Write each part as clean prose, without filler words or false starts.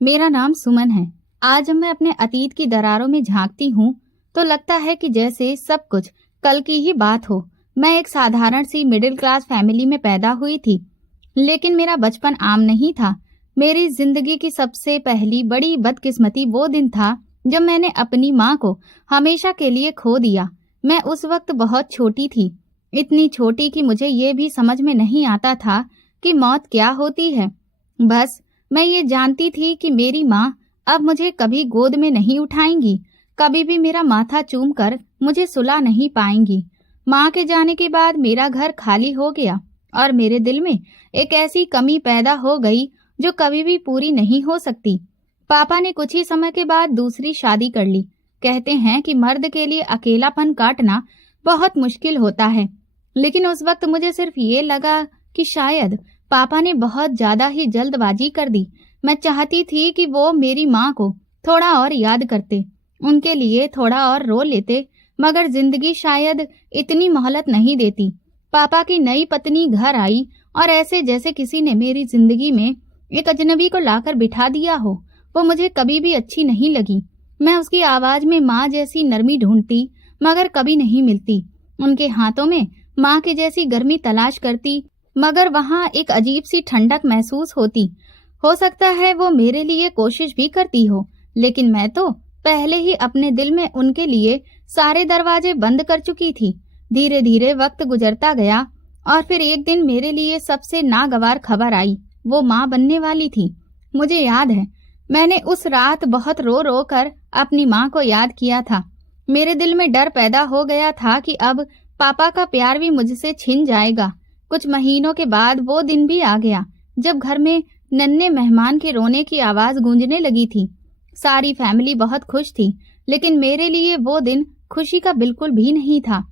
मेरा नाम सुमन है। आज जब मैं अपने अतीत की दरारों में झांकती हूँ तो लगता है कि जैसे सब कुछ कल की ही बात हो। मैं एक साधारण सी मिडिल क्लास फैमिली में पैदा हुई थी, लेकिन मेरा बचपन आम नहीं था। मेरी जिंदगी की सबसे पहली बड़ी बदकिस्मती वो दिन था जब मैंने अपनी माँ को हमेशा के लिए खो दिया। मैं उस वक्त बहुत छोटी थी, इतनी छोटी कि मुझे ये भी समझ में नहीं आता था कि मौत क्या होती है। बस मैं ये जानती थी कि मेरी माँ अब मुझे कभी गोद में नहीं उठाएंगी, कभी भी मेरा माथा चूम कर मुझे सुला नहीं पाएंगी। माँ के जाने के बाद मेरा घर खाली हो गया और मेरे दिल में एक ऐसी कमी पैदा हो गई जो कभी भी पूरी नहीं हो सकती। पापा ने कुछ ही समय के बाद दूसरी शादी कर ली। कहते हैं कि मर्द के लिए अकेलापन काटना बहुत मुश्किल होता है, लेकिन उस वक्त मुझे सिर्फ ये लगा कि शायद पापा ने बहुत ज्यादा ही जल्दबाजी कर दी। मैं चाहती थी कि वो मेरी माँ को थोड़ा और याद करते, उनके लिए थोड़ा और रो लेते, मगर जिंदगी शायद इतनी मोहलत नहीं देती। पापा की नई पत्नी घर आई और ऐसे जैसे किसी ने मेरी जिंदगी में एक अजनबी को लाकर बिठा दिया हो। वो मुझे कभी भी अच्छी नहीं लगी। मैं उसकी आवाज में माँ जैसी नरमी ढूंढती, मगर कभी नहीं मिलती। उनके हाथों में माँ की जैसी गर्मी तलाश करती, मगर वहाँ एक अजीब सी ठंडक महसूस होती। हो सकता है वो मेरे लिए कोशिश भी करती हो, लेकिन मैं तो पहले ही अपने दिल में उनके लिए सारे दरवाजे बंद कर चुकी थी। धीरे धीरे वक्त गुजरता गया और फिर एक दिन मेरे लिए सबसे नागवार खबर आई। वो माँ बनने वाली थी। मुझे याद है, मैंने उस रात बहुत रो रो कर अपनी माँ को याद किया था। मेरे दिल में डर पैदा हो गया था कि अब पापा का प्यार भी मुझसे छिन जाएगा। कुछ महीनों के बाद वो दिन भी आ गया जब घर में नन्हे मेहमान के रोने की आवाज गूंजने लगी थी। सारी फैमिली बहुत खुश थी, लेकिन मेरे लिए वो दिन खुशी का बिल्कुल भी नहीं था।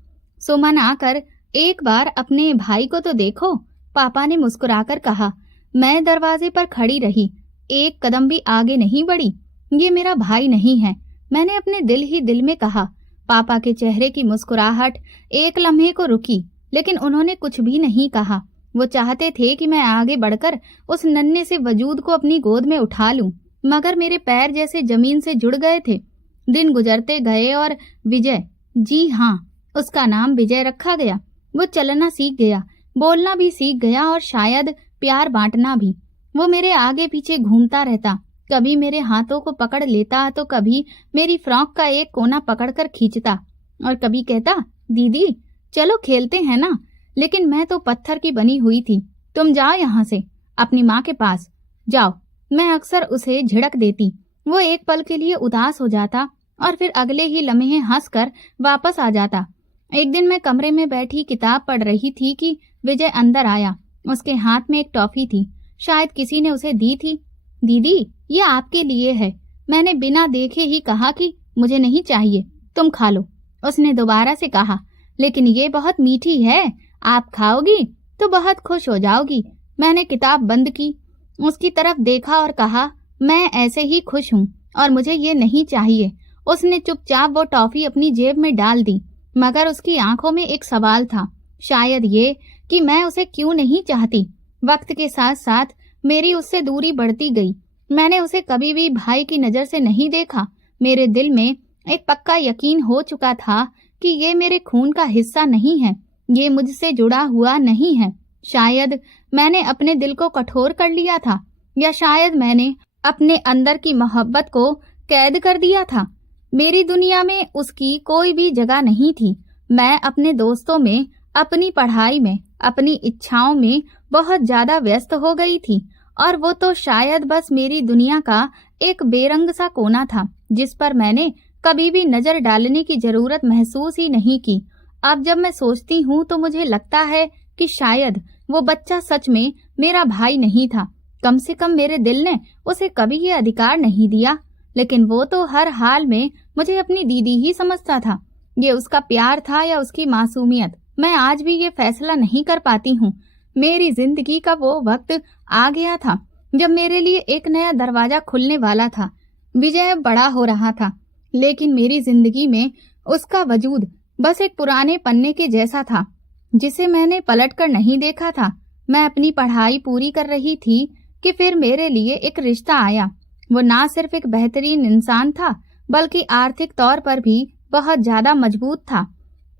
सुमन आकर एक बार अपने भाई को तो देखो, पापा ने मुस्कुराकर कहा। मैं दरवाजे पर खड़ी रही, एक कदम भी आगे नहीं बढ़ी। ये मेरा भाई नहीं है, मैंने अपने दिल ही दिल में कहा। पापा के चेहरे की मुस्कुराहट एक लम्हे को रुकी, लेकिन उन्होंने कुछ भी नहीं कहा। वो चाहते थे कि मैं आगे बढ़कर उस नन्हे से वजूद को अपनी गोद में उठा लूं, मगर मेरे पैर जैसे जमीन से जुड़ गए थे। दिन गुजरते गए और विजय, जी हाँ, उसका नाम विजय रखा गया। वो चलना सीख गया, बोलना भी सीख गया और शायद प्यार बांटना भी। वो मेरे आगे पीछे घूमता रहता, कभी मेरे हाथों को पकड़ लेता तो कभी मेरी फ्रॉक का एक कोना पकड़कर खींचता और कभी कहता, दीदी चलो खेलते हैं ना। लेकिन मैं तो पत्थर की बनी हुई थी। तुम जाओ यहाँ से, अपनी माँ के पास जाओ। मैं अक्सर उसे झिड़क देती। वो एक पल के लिए उदास हो जाता और फिर अगले ही लम्हे हंसकर वापस आ जाता। एक दिन मैं कमरे में बैठी किताब पढ़ रही थी कि विजय अंदर आया। उसके हाथ में एक टॉफी थी, शायद किसी ने उसे दी थी। दीदी ये आपके लिए है। मैंने बिना देखे ही कहा कि मुझे नहीं चाहिए, तुम खा लो। उसने दोबारा से कहा, लेकिन ये बहुत मीठी है, आप खाओगी तो बहुत खुश हो जाओगी। मैंने किताब बंद की, उसकी तरफ देखा और कहा, मैं ऐसे ही खुश हूँ और मुझे ये नहीं चाहिए। उसने चुपचाप वो टॉफी अपनी जेब में डाल दी, मगर उसकी आंखों में एक सवाल था, शायद ये कि मैं उसे क्यों नहीं चाहती। वक्त के साथ साथ मेरी उससे दूरी बढ़ती गई। मैंने उसे कभी भी भाई की नजर से नहीं देखा। मेरे दिल में एक पक्का यकीन हो चुका था कि ये मेरे खून का हिस्सा नहीं है, ये मुझसे जुड़ा हुआ नहीं है। शायद मैंने अपने दिल को कठोर कर लिया था, या शायद मैंने अपने अंदर की मोहब्बत को कैद कर दिया था। मेरी दुनिया में उसकी कोई भी जगह नहीं थी। मैं अपने दोस्तों में, अपनी पढ़ाई में, अपनी इच्छाओं में बहुत ज्यादा व्यस्त हो गई थी और वो तो शायद बस मेरी दुनिया का एक बेरंग सा कोना था जिस पर मैंने कभी भी नजर डालने की जरूरत महसूस ही नहीं की। अब जब मैं सोचती हूँ तो मुझे लगता है कि शायद वो बच्चा सच में मेरा भाई नहीं था। कम से कम मेरे दिल ने उसे कभी ये अधिकार नहीं दिया, लेकिन वो तो हर हाल में मुझे अपनी दीदी ही समझता था। ये उसका प्यार था या उसकी मासूमियत, मैं आज भी ये फैसला नहीं कर पाती हूँ। मेरी जिंदगी का वो वक्त आ गया था जब मेरे लिए एक नया दरवाजा खुलने वाला था। विजय बड़ा हो रहा था, लेकिन मेरी जिंदगी में उसका वजूद बस एक पुराने पन्ने के जैसा था जिसे मैंने पलटकर नहीं देखा था। मैं अपनी पढ़ाई पूरी कर रही थी कि फिर मेरे लिए एक रिश्ता आया। वो ना सिर्फ एक बेहतरीन इंसान था, बल्कि आर्थिक तौर पर भी बहुत ज्यादा मजबूत था।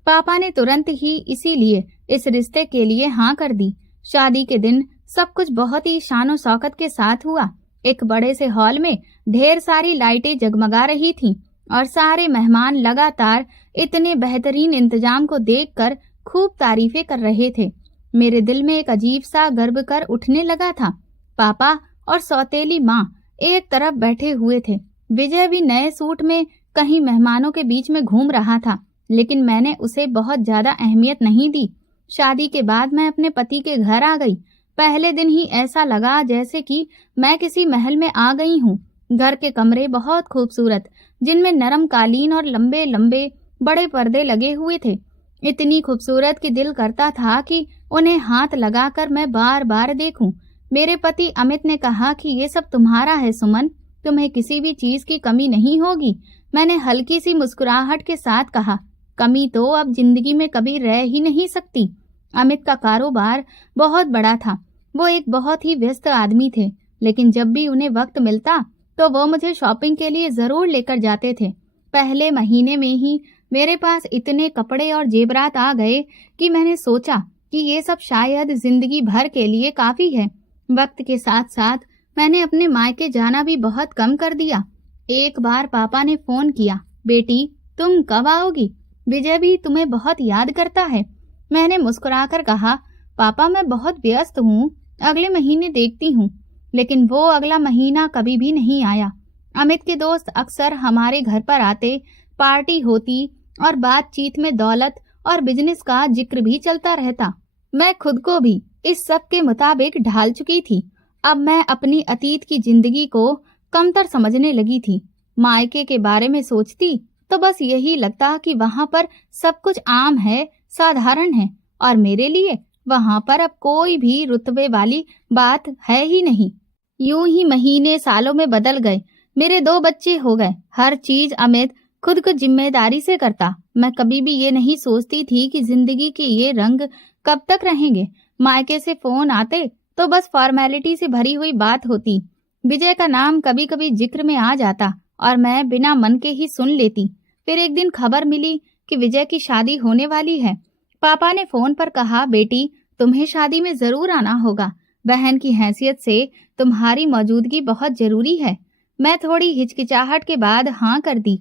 पापा ने तुरंत ही इसीलिए इस रिश्ते के लिए हाँ कर दी। शादी के दिन सब कुछ बहुत ही शानो शौकत के साथ हुआ। एक बड़े से हॉल में ढेर सारी लाइटें जगमगा रही थीं और सारे मेहमान लगातार इतने बेहतरीन इंतजाम को देखकर खूब तारीफें कर रहे थे। मेरे दिल में एक अजीब सा गर्व कर उठने लगा था। पापा और सौतेली माँ एक तरफ बैठे हुए थे। विजय भी नए सूट में कहीं मेहमानों के बीच में घूम रहा था, लेकिन मैंने उसे बहुत ज्यादा अहमियत नहीं दी। शादी के बाद मैं अपने पति के घर आ गई। पहले दिन ही ऐसा लगा जैसे कि मैं किसी महल में आ गई हूँ। घर के कमरे बहुत खूबसूरत, जिनमें नरम कालीन और लंबे लंबे बड़े पर्दे लगे हुए थे। इतनी खूबसूरत कि दिल करता था कि उन्हें हाथ लगाकर मैं बार बार देखूं। मेरे पति अमित ने कहा कि ये सब तुम्हारा है सुमन, तुम्हें किसी भी चीज की कमी नहीं होगी। मैंने हल्की सी मुस्कुराहट के साथ कहा, कमी तो अब जिंदगी में कभी रह ही नहीं सकती। अमित का कारोबार बहुत बड़ा था। वो एक बहुत ही व्यस्त आदमी थे, लेकिन जब भी उन्हें वक्त मिलता तो वो मुझे शॉपिंग के लिए जरूर लेकर जाते थे। पहले महीने में ही मेरे पास इतने कपड़े और जेवरात आ गए कि मैंने सोचा कि ये सब शायद जिंदगी भर के लिए काफी है। वक्त के साथ साथ मैंने अपने मायके जाना भी बहुत कम कर दिया। एक बार पापा ने फोन किया, बेटी तुम कब आओगी? विजय भी तुम्हें बहुत याद करता है। मैंने मुस्कुराकर कहा, पापा मैं बहुत व्यस्त हूँ, अगले महीने देखती हूँ। लेकिन वो अगला महीना कभी भी नहीं आया। अमित के दोस्त अक्सर हमारे घर पर आते, पार्टी होती और बातचीत में दौलत और बिजनेस का जिक्र भी चलता रहता। मैं खुद को भी इस सब के मुताबिक ढाल चुकी थी। अब मैं अपनी अतीत की जिंदगी को कमतर समझने लगी थी। मायके के बारे में सोचती तो बस यही लगता कि वहां पर सब कुछ आम है, साधारण है, और मेरे लिए वहां पर अब कोई भी रुतबे वाली बात है ही नहीं। यूं ही महीने सालों में बदल गए। मेरे 2 बच्चे हो गए। हर चीज अमित खुद को जिम्मेदारी से करता। मैं कभी भी ये नहीं सोचती थी कि जिंदगी के ये रंग कब तक रहेंगे। मायके से फोन आते तो बस फॉर्मेलिटी से भरी हुई बात होती। विजय का नाम कभी कभी जिक्र में आ जाता और मैं बिना मन के ही सुन लेती। फिर एक दिन खबर मिली कि विजय की शादी होने वाली है। पापा ने फोन पर कहा, बेटी तुम्हें शादी में जरूर आना होगा। बहन की हैसियत से तुम्हारी मौजूदगी बहुत जरूरी है। मैं थोड़ी हिचकिचाहट के बाद हाँ कर दी।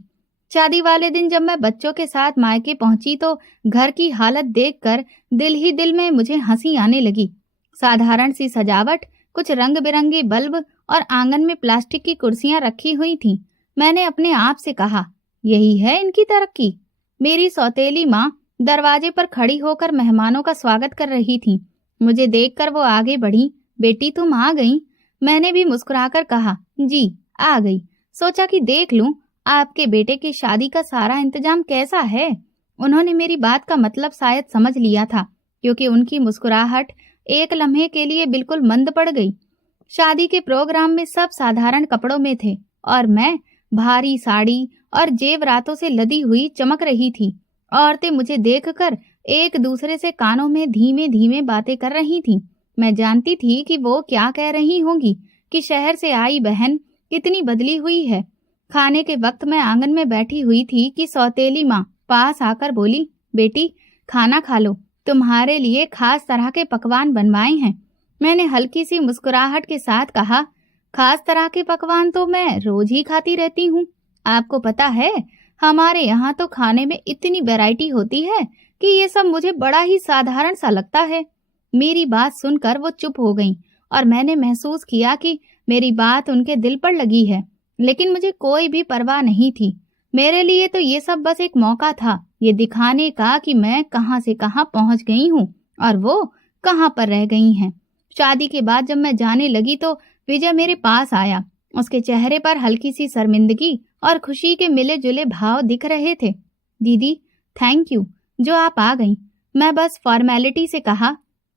शादी वाले दिन जब मैं बच्चों के साथ मायके पहुंची तो घर की हालत देखकर दिल ही दिल में मुझे हंसी आने लगी। साधारण सी सजावट, कुछ रंग बिरंगे बल्ब और आंगन में प्लास्टिक की कुर्सियां रखी हुई थीं। मैंने अपने आप से कहा, यही है इनकी तरक्की। मेरी सौतेली माँ दरवाजे पर खड़ी होकर मेहमानों का स्वागत कर रही थी। मुझे देखकर वो आगे बढ़ी। बेटी तुम आ गई? मैंने भी मुस्कुराकर कहा, जी आ गई। सोचा कि देख लूं आपके बेटे की शादी का सारा इंतजाम कैसा है। उन्होंने मेरी बात का मतलब शायद समझ लिया था, क्योंकि उनकी मुस्कुराहट एक लम्हे के लिए बिल्कुल मंद पड़ गई। शादी के प्रोग्राम में सब साधारण कपड़ों में थे और मैं भारी साड़ी और जेवरातों से लदी हुई चमक रही थी। औरतें मुझे देखकर एक दूसरे से कानों में धीमे धीमे बातें कर रही थीं। मैं जानती थी कि वो क्या कह रही होंगी कि शहर से आई बहन कितनी बदली हुई है। खाने के वक्त मैं आंगन में बैठी हुई थी कि सौतेली माँ पास आकर बोली, बेटी खाना खा लो, तुम्हारे लिए खास तरह के पकवान बनवाए हैं। मैंने हल्की सी मुस्कुराहट के साथ कहा, खास तरह के पकवान तो मैं रोज ही खाती रहती हूँ। आपको पता है हमारे यहाँ तो खाने में इतनी वैरायटी होती है कि ये सब मुझे बड़ा ही साधारण सा लगता है। मेरी बात सुनकर वो चुप हो गईं और मैंने महसूस किया कि मेरी बात उनके दिल पर लगी है, लेकिन मुझे कोई भी परवाह नहीं थी। मेरे लिए तो ये सब बस एक मौका था, ये दिखाने का कि मैं कहाँ से कहाँ पहुँच गई हूँ और वो कहाँ पर रह गई हैं। शादी के बाद जब मैं जाने लगी तो विजय मेरे पास आया। उसके चेहरे पर हल्की सी शर्मिंदगी और खुशी के मिले जुले भाव दिख रहे थे। दीदी थैंक यू जो आप आ गईं। मैं बस फॉर्मेलिटी से कहा,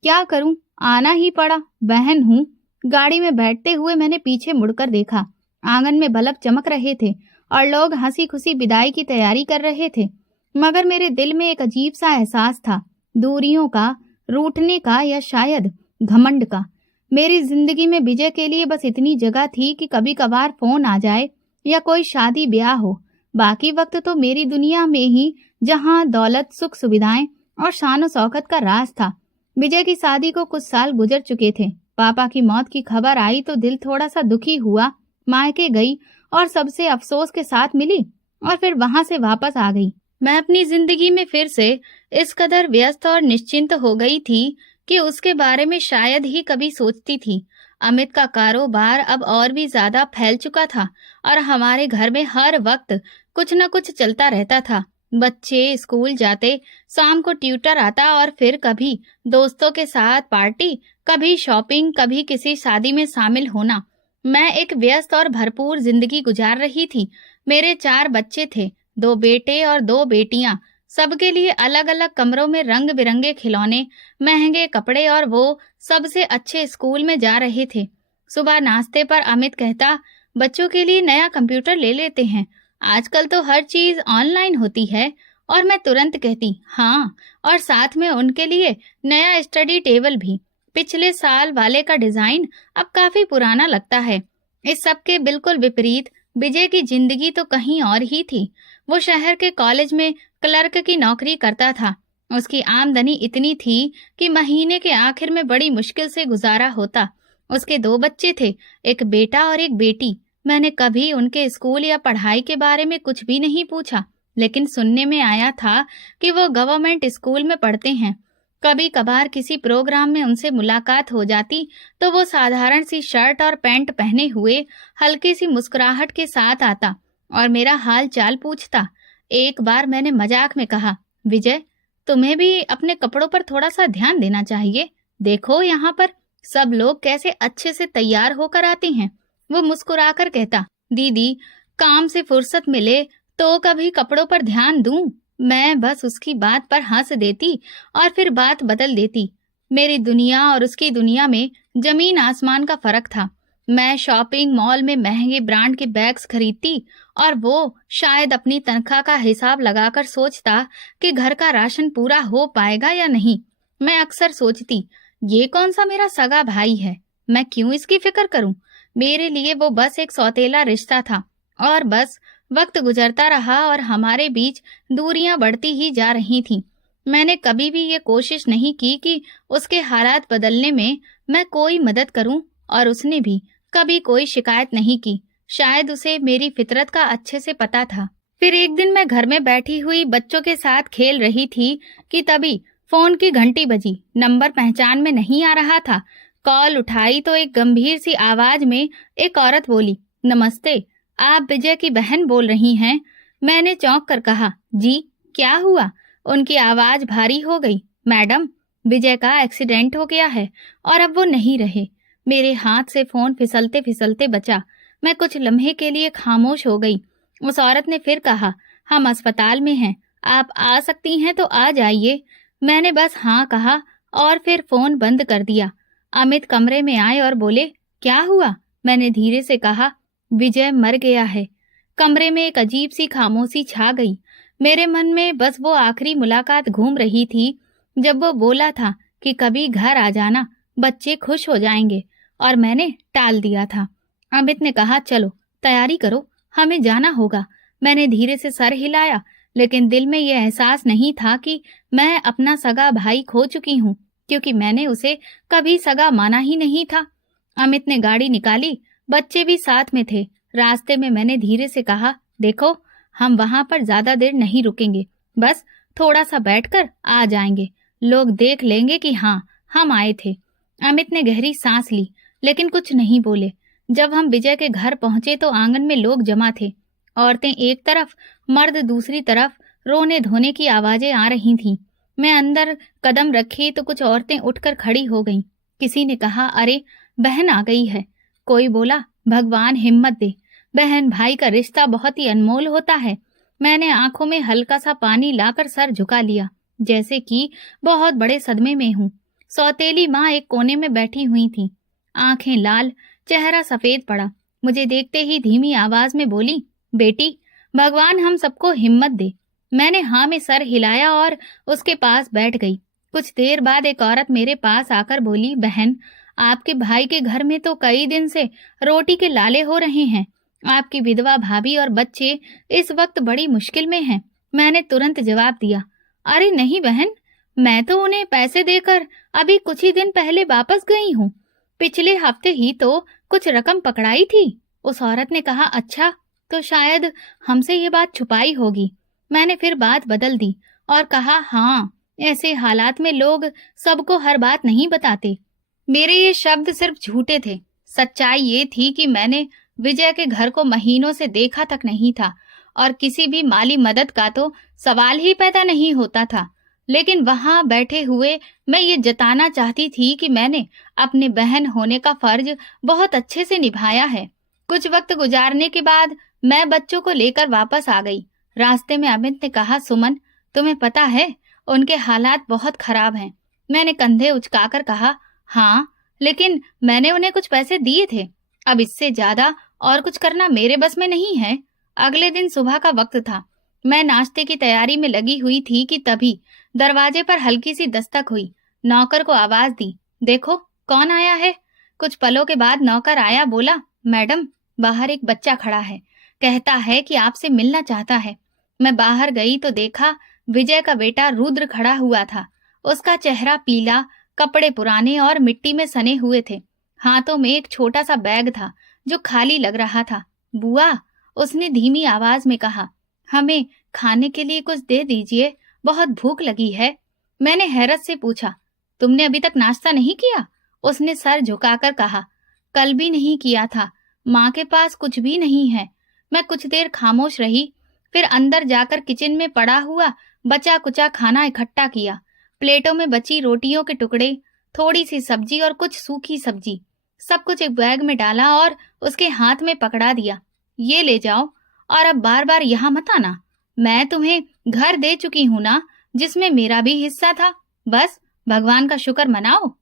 क्या करूं, आना ही पड़ा, बहन हूं। गाड़ी में बैठते हुए मैंने पीछे मुड़कर देखा। आंगन में बल्ब चमक रहे थे और लोग हंसी खुशी विदाई की तैयारी कर रहे थे, मगर मेरे दिल में एक अजीब सा एहसास था, दूरियों का, रूठने का या शायद घमंड का। मेरी जिंदगी में विजय के लिए बस इतनी जगह थी कि कभी कभार फोन आ जाए या कोई शादी ब्याह हो। बाकी वक्त तो मेरी दुनिया में ही, जहां दौलत, सुख सुविधाएं और शान शौकत का राज था। विजय की शादी को कुछ साल गुजर चुके थे। पापा की मौत की खबर आई तो दिल थोड़ा सा दुखी हुआ। मायके गई और सबसे अफसोस के साथ मिली और फिर वहां से वापस आ गई। मैं अपनी जिंदगी में फिर से इस कदर व्यस्त और निश्चिंत हो गई थी कि उसके बारे में शायद ही कभी सोचती थी। अमित का कारोबार अब और भी ज्यादा फैल चुका था और हमारे घर में हर वक्त कुछ न कुछ चलता रहता था। बच्चे स्कूल जाते, शाम को ट्यूटर आता और फिर कभी दोस्तों के साथ पार्टी, कभी शॉपिंग, कभी किसी शादी में शामिल होना। मैं एक व्यस्त और भरपूर जिंदगी गुजार रही थी। मेरे 4 बच्चे थे, 2 बेटे और 2 बेटियां। सबके लिए अलग अलग कमरों में रंग बिरंगे खिलौने, महंगे कपड़े और वो सबसे अच्छे स्कूल में जा रहे थे। सुबह नाश्ते पर अमित कहता, बच्चों के लिए नया कंप्यूटर ले लेते हैं, आजकल तो हर चीज ऑनलाइन होती है। और मैं तुरंत कहती हाँ, और साथ में उनके लिए नया स्टडी टेबल भी। पिछले साल वाले का डिजाइन अब काफी पुराना लगता है। इस सब के बिल्कुल विपरीत विजय की जिंदगी तो कहीं और ही थी। वो शहर के कॉलेज में क्लर्क की नौकरी करता था। उसकी आमदनी इतनी थी कि महीने के आखिर में बड़ी मुश्किल से गुजारा होता। उसके 2 बच्चे थे, एक बेटा और एक बेटी। मैंने कभी उनके स्कूल या पढ़ाई के बारे में कुछ भी नहीं पूछा, लेकिन सुनने में आया था कि वो गवर्नमेंट स्कूल में पढ़ते हैं। कभी कभार किसी प्रोग्राम में उनसे मुलाकात हो जाती तो वो साधारण सी शर्ट और पैंट पहने हुए हल्की सी मुस्कुराहट के साथ आता और मेरा हाल चाल पूछता। एक बार मैंने मजाक में कहा, विजय, तुम्हें भी अपने कपड़ों पर थोड़ा सा ध्यान देना चाहिए। देखो यहाँ पर सब लोग कैसे अच्छे से तैयार होकर आते हैं। वो मुस्कुराकर कहता, दीदी, काम से फुर्सत मिले तो कभी कपड़ों पर ध्यान दूं। मैं बस उसकी बात पर हंस देती और फिर बात बदल देती। मेरी दुनिया और उसकी दुनिया में जमीन आसमान का फर्क था। मैं शॉपिंग मॉल में महंगे ब्रांड के बैग्स खरीदती और वो शायद अपनी तनख्वाह का हिसाब लगाकर सोचता कि घर का राशन पूरा हो पाएगा या नहीं। मैं अक्सर सोचती, ये कौन सा मेरा सगा भाई है, मैं क्यों इसकी फिक्र करूं। मेरे लिए वो बस एक सौतेला रिश्ता था और बस वक्त गुजरता रहा और हमारे बीच दूरियां बढ़ती ही जा रही थीं। मैंने कभी भी ये कोशिश नहीं की कि उसके हालात बदलने में मैं कोई मदद करूं और उसने भी कभी कोई शिकायत नहीं की। शायद उसे मेरी फितरत का अच्छे से पता था। फिर एक दिन मैं घर में बैठी हुई बच्चों के साथ खेल रही थी कि तभी फोन की घंटी बजी। नंबर पहचान में नहीं आ रहा था। कॉल उठाई तो एक गंभीर सी आवाज में एक औरत बोली, नमस्ते, आप विजय की बहन बोल रही हैं? मैंने चौंक कर कहा, जी, क्या हुआ? उनकी आवाज भारी हो गई। मैडम, विजय का एक्सीडेंट हो गया है और अब वो नहीं रहे। मेरे हाथ से फोन फिसलते फिसलते बचा। मैं कुछ लम्हे के लिए खामोश हो गई। उस औरत ने फिर कहा, हम अस्पताल में हैं, आप आ सकती हैं तो आ जाइए। मैंने बस हाँ कहा और फिर फोन बंद कर दिया। अमित कमरे में आए और बोले, क्या हुआ? मैंने धीरे से कहा, विजय मर गया है। कमरे में एक अजीब सी खामोशी छा गई। मेरे मन में बस वो आखिरी मुलाकात घूम रही थी जब वो बोला था कि कभी घर आ जाना, बच्चे खुश हो जाएंगे, और मैंने टाल दिया था। अमित ने कहा, चलो तैयारी करो, हमें जाना होगा। मैंने धीरे से सर हिलाया, लेकिन दिल में यह एहसास नहीं था कि मैं अपना सगा भाई खो चुकी हूँ, क्योंकि मैंने उसे कभी सगा माना ही नहीं था। अमित ने गाड़ी निकाली, बच्चे भी साथ में थे। रास्ते में मैंने धीरे से कहा, देखो, हम वहां पर ज्यादा देर नहीं रुकेंगे, बस थोड़ा सा बैठकर आ जाएंगे, लोग देख लेंगे कि हाँ, हम आए थे। अमित ने गहरी सांस ली, लेकिन कुछ नहीं बोले। जब हम विजय के घर पहुंचे तो आंगन में लोग जमा थे। औरतें एक तरफ, मर्द दूसरी तरफ। रोने धोने की आवाजें आ रही थीं। मैं अंदर कदम रखी तो कुछ औरतें उठकर खड़ी हो गईं। किसी ने कहा, अरे बहन आ गई है। कोई बोला, भगवान हिम्मत दे, बहन भाई का रिश्ता बहुत ही अनमोल होता है। मैंने आंखों में हल्का सा पानी लाकर सर झुका लिया, जैसे कि बहुत बड़े सदमे में हूँ। सौतेली माँ एक कोने में बैठी हुई थी, आंखें लाल, चेहरा सफेद पड़ा। मुझे देखते ही धीमी आवाज में बोली, बेटी, भगवान हम सबको हिम्मत दे। मैंने हाँ में सर हिलाया और उसके पास बैठ गई। कुछ देर बाद एक औरत मेरे पास आकर बोली, बहन, आपके भाई के घर में तो कई दिन से रोटी के लाले हो रहे हैं। आपकी विधवा भाभी और बच्चे इस वक्त बड़ी मुश्किल में हैं। मैंने तुरंत जवाब दिया, अरे नहीं बहन, मैं तो उन्हें पैसे देकर अभी कुछ ही दिन पहले वापस गई हूँ। पिछले हफ्ते ही तो कुछ रकम पकड़ाई थी। उस औरत ने कहा, अच्छा, तो शायद हमसे ये बात छुपाई होगी। मैंने फिर बात बदल दी और कहा, हाँ, ऐसे हालात में लोग सबको हर बात नहीं बताते। मेरे ये शब्द सिर्फ झूठे थे। सच्चाई ये थी कि मैंने विजय के घर को महीनों से देखा तक नहीं था और किसी भी माली मदद का तो सवाल ही पैदा नहीं होता था। लेकिन वहां बैठे हुए मैं ये जताना चाहती थी कि मैंने अपने बहन होने का फर्ज बहुत अच्छे से निभाया है। कुछ वक्त गुजारने के बाद मैं बच्चों को लेकर वापस आ गई। रास्ते में अमित ने कहा, सुमन, तुम्हें पता है उनके हालात बहुत खराब हैं। मैंने कंधे उचकाकर कहा, हाँ, लेकिन मैंने उन्हें कुछ पैसे दिए थे। अब इससे ज्यादा और कुछ करना मेरे बस में नहीं है। अगले दिन सुबह का वक्त था। मैं नाश्ते की तैयारी में लगी हुई थी कि तभी दरवाजे पर हल्की सी दस्तक हुई। नौकर को आवाज दी, देखो कौन आया है। कुछ पलों के बाद नौकर आया, बोला, मैडम, बाहर एक बच्चा खड़ा है, कहता है कि आपसे मिलना चाहता है। मैं बाहर गई तो देखा विजय का बेटा रुद्र खड़ा हुआ था। उसका चेहरा पीला, कपड़े पुराने और मिट्टी में सने हुए थे। हाथों में एक छोटा सा बैग था जो खाली लग रहा था। बुआ, उसने धीमी आवाज में कहा, हमें खाने के लिए कुछ दे दीजिए, बहुत भूख लगी है। मैंने हैरत से पूछा, तुमने अभी तक नाश्ता नहीं किया? उसने सर झुकाकर कहा, कल भी नहीं किया था, माँ के पास कुछ भी नहीं है। मैं कुछ देर खामोश रही, फिर अंदर जाकर किचन में पड़ा हुआ बचा कुचा खाना इकट्ठा किया। प्लेटों में बची रोटियों के टुकड़े, थोड़ी सी सब्जी और कुछ सूखी सब्जी, सब कुछ एक बैग में डाला और उसके हाथ में पकड़ा दिया। ये ले जाओ और अब बार बार यहाँ मत आना। मैं तुम्हें घर दे चुकी हूँ ना, जिसमें मेरा भी हिस्सा था। बस भगवान का शुक्र मनाओ।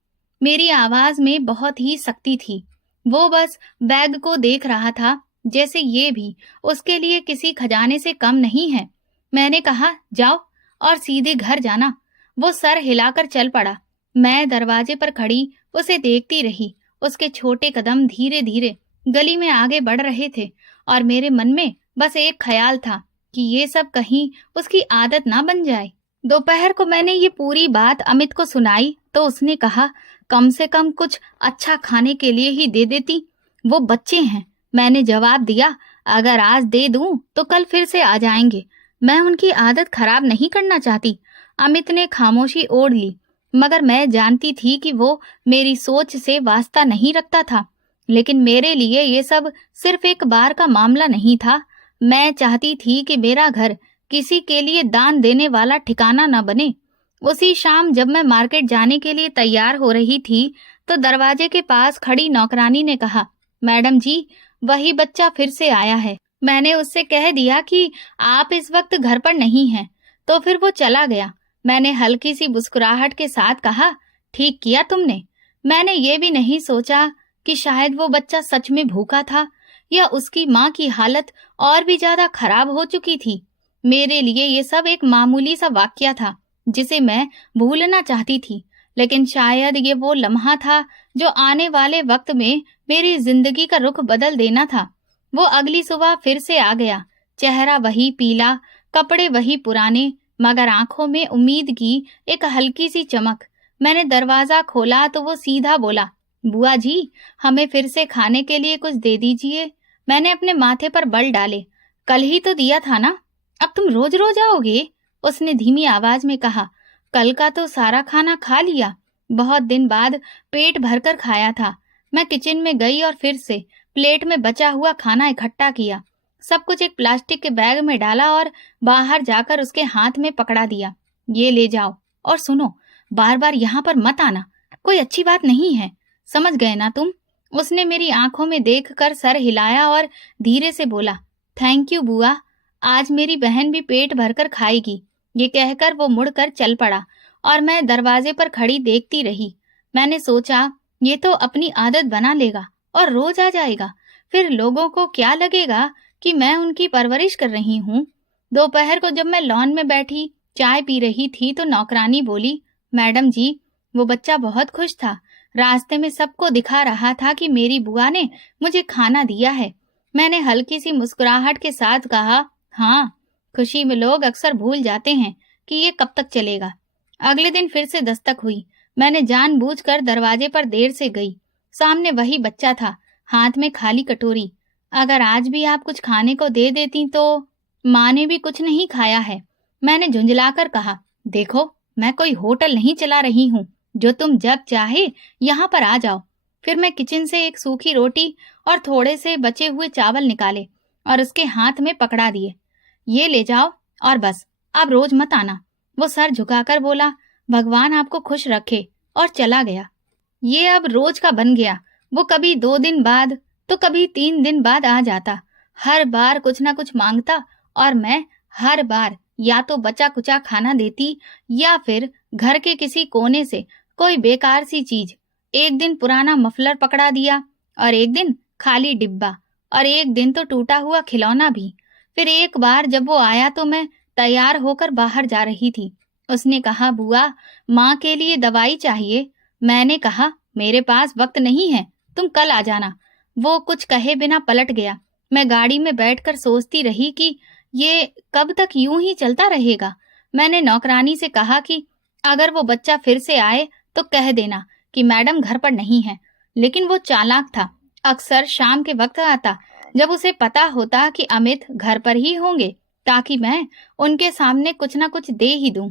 मेरी आवाज में बहुत ही सख्ती थी। वो बस बैग को देख रहा था, जैसे ये भी उसके लिए किसी खजाने से कम नहीं है। मैंने कहा, जाओ और सीधे घर जाना। वो सर हिलाकर चल पड़ा। मैं दरवाजे पर खड़ी उसे देखती रही। उसके छोटे कदम धीरे धीरे गली में आगे बढ़ रहे थे और मेरे मन में बस एक ख्याल था कि ये सब कहीं उसकी आदत ना बन जाए। दोपहर को मैंने ये पूरी बात अमित को सुनाई तो उसने कहा, कम से कम कुछ अच्छा खाने के लिए ही दे देती, वो बच्चे हैं। मैंने जवाब दिया, अगर आज दे दूं तो कल फिर से आ जाएंगे। मैं उनकी आदत खराब नहीं करना चाहती। अमित ने खामोशी ओढ़ ली, मगर मैं जानती थी कि वो मेरी सोच से वास्ता नहीं रखता था। लेकिन मेरे लिए ये सब सिर्फ एक बार का मामला नहीं था। मैं चाहती थी कि मेरा घर किसी के लिए दान देने वाला ठिकाना न बने। उसी शाम जब मैं मार्केट जाने के लिए तैयार हो रही थी तो दरवाजे के पास खड़ी नौकरानी ने कहा, मैडम जी, वही बच्चा फिर से आया है। मैंने उससे कह दिया कि आप इस वक्त घर पर नहीं हैं, तो फिर वो चला गया। मैंने हल्की सी मुस्कुराहट के साथ कहा, ठीक किया तुमने। मैंने ये भी नहीं सोचा कि शायद वो बच्चा सच में भूखा था या उसकी माँ की हालत और भी ज्यादा खराब हो चुकी थी। मेरे लिए ये सब एक मामूली सा वाकया था जिसे मैं भूलना चाहती थी, लेकिन शायद ये वो लम्हा था जो आने वाले वक्त में मेरी जिंदगी का रुख बदल देना था। वो अगली सुबह फिर से आ गया। चेहरा वही पीला, कपड़े वही पुराने, मगर आंखों में उम्मीद की एक हल्की सी चमक। मैंने दरवाजा खोला तो वो सीधा बोला, बुआ जी, हमें फिर से खाने के लिए कुछ दे दीजिए। मैंने अपने माथे पर बल डाले। कल ही तो दिया था ना, अब तुम रोज रोज आओगे? उसने धीमी आवाज में कहा, कल का तो सारा खाना खा लिया, बहुत दिन बाद पेट भरकर खाया था। मैं किचन में गई और फिर से प्लेट में बचा हुआ खाना इकट्ठा किया। सब कुछ एक प्लास्टिक के बैग में डाला और बाहर जाकर उसके हाथ में पकड़ा दिया। ये ले जाओ और सुनो, बार बार यहाँ पर मत आना, कोई अच्छी बात नहीं है, समझ गए ना तुम? उसने मेरी आंखों में देखकर सर हिलाया और धीरे से बोला, थैंक यू बुआ, आज मेरी बहन भी पेट भरकर खाएगी। ये कहकर वो मुड़कर चल पड़ा और मैं दरवाजे पर खड़ी देखती रही। मैंने सोचा, ये तो अपनी आदत बना लेगा और रोज आ जाएगा, फिर लोगों को क्या लगेगा कि मैं उनकी परवरिश कर रही हूँ। दोपहर को जब मैं लॉन में बैठी चाय पी रही थी तो नौकरानी बोली, मैडम जी, वो बच्चा बहुत खुश था, रास्ते में सबको दिखा रहा था कि मेरी बुआ ने मुझे खाना दिया है। मैंने हल्की सी मुस्कुराहट के साथ कहा, हाँ, खुशी में लोग अक्सर भूल जाते हैं कि ये कब तक चलेगा। अगले दिन फिर से दस्तक हुई। मैंने जानबूझकर दरवाजे पर देर से गई। सामने वही बच्चा था, हाथ में खाली कटोरी। अगर आज भी आप कुछ खाने को दे देती तो। माँ ने भी कुछ नहीं खाया है। मैंने झुंझलाकर कहा, देखो, मैं कोई होटल नहीं चला रही हूँ जो तुम जब चाहे यहाँ पर आ जाओ। फिर मैं किचन से एक सूखी रोटी और थोड़े से बचे हुए चावल निकाले और उसके हाथ में पकड़ा दिए। ये ले जाओ और बस, अब रोज मत आना। वो सर झुकाकर बोला, भगवान आपको खुश रखे, और चला गया। ये अब रोज का बन गया। वो कभी 2 दिन बाद तो कभी 3 दिन बाद आ जाता। हर बार कुछ ना कुछ मांगता और मैं हर बार या तो बचा कुचा खाना देती या फिर घर के किसी कोने से कोई बेकार सी चीज। एक दिन पुराना मफलर पकड़ा दिया और एक दिन खाली डिब्बा और एक दिन तो टूटा हुआ खिलौना भी। फिर एक बार जब वो आया तो मैं तैयार होकर बाहर जा रही थी। उसने कहा, बुआ, माँ के लिए दवाई चाहिए। मैंने कहा, मेरे पास वक्त नहीं है, तुम कल आ जाना। वो कुछ कहे बिना पलट गया। मैं गाड़ी में बैठकर सोचती रही कि ये कब तक यूं ही चलता रहेगा। मैंने नौकरानी से कहा कि अगर वो बच्चा फिर से आए तो कह देना कि मैडम घर पर नहीं है। लेकिन वो चालाक था, अक्सर शाम के वक्त आता जब उसे पता होता कि अमित घर पर ही होंगे, ताकि मैं उनके सामने कुछ ना कुछ दे ही दूं।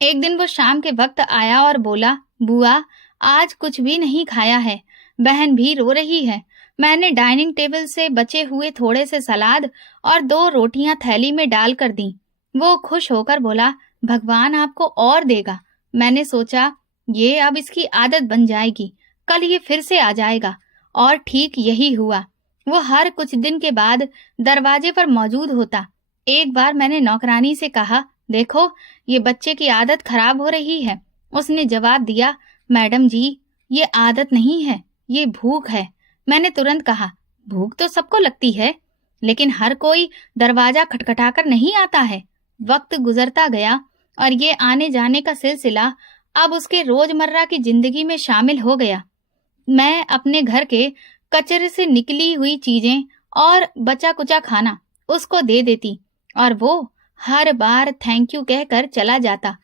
एक दिन वो शाम के वक्त आया और बोला, बुआ, आज कुछ भी नहीं खाया है, बहन भी रो रही है। मैंने डाइनिंग टेबल से बचे हुए थोड़े से सलाद और 2 रोटियां थैली में डाल कर दी। वो खुश होकर बोला, भगवान आपको और देगा। मैंने सोचा, ये अब इसकी आदत बन जाएगी, कल ये फिर से आ जाएगा। और ठीक यही हुआ। वो हर कुछ दिन के बाद दरवाजे पर मौजूद होता। एक बार मैंने नौकरानी से कहा, देखो, ये बच्चे की आदत खराब हो रही है। उसने जवाब दिया, मैडम जी, ये आदत नहीं है, ये भूख है। मैंने तुरंत कहा, भूख तो सबको लगती है, लेकिन हर कोई दरवाजा खटखटाकर नहीं आता है। वक्त गुजरता गया और ये आने जाने का सिलसिला अब उसके रोजमर्रा की जिंदगी में शामिल हो गया। मैं अपने घर के कचरे से निकली हुई चीजें और बचा कुचा खाना उसको दे देती और वो हर बार थैंक यू कहकर चला जाता।